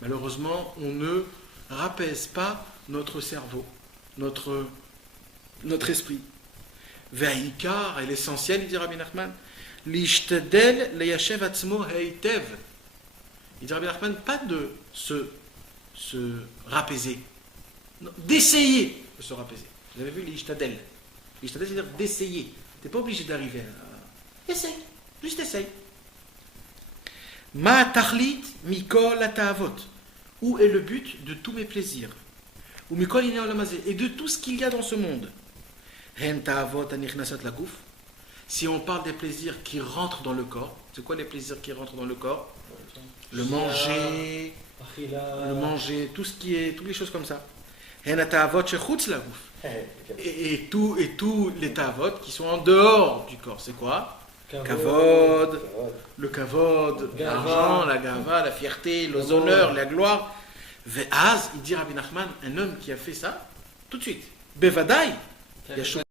Malheureusement, on ne rapaise pas notre cerveau, notre esprit. Ve'ikar, et l'essentiel, il dit Rabbi Nachman, l'ishtedel leyashev atzmo heitev. Il dit Rabbi Nachman, pas de se rapaiser, non, d'essayer de se rapaiser. Vous avez vu l'ishtedel? L'ishtedel, c'est-à-dire d'essayer. Tu n'es pas obligé d'arriver à... Essaye, juste essaye. Ma tachlit mikol atavot. Où est le but de tous mes plaisirs? Ou mikol ina olamazé, et de tout ce qu'il y a dans ce monde. Hen ta'avot anichnasat lagouf. Si on parle des plaisirs qui rentrent dans le corps, c'est quoi les plaisirs qui rentrent dans le corps? Le manger, toutes les choses comme ça. Hen ta'avot shechutz lagouf. Et tous les ta'avot qui sont en dehors du corps, c'est quoi? Kavod, le kavod, l'argent, la gava, la fierté, les honneurs, la gloire. Ve'az, il dit Rabbi Nachman, un homme qui a fait ça, tout de suite. Bevadaï, yashov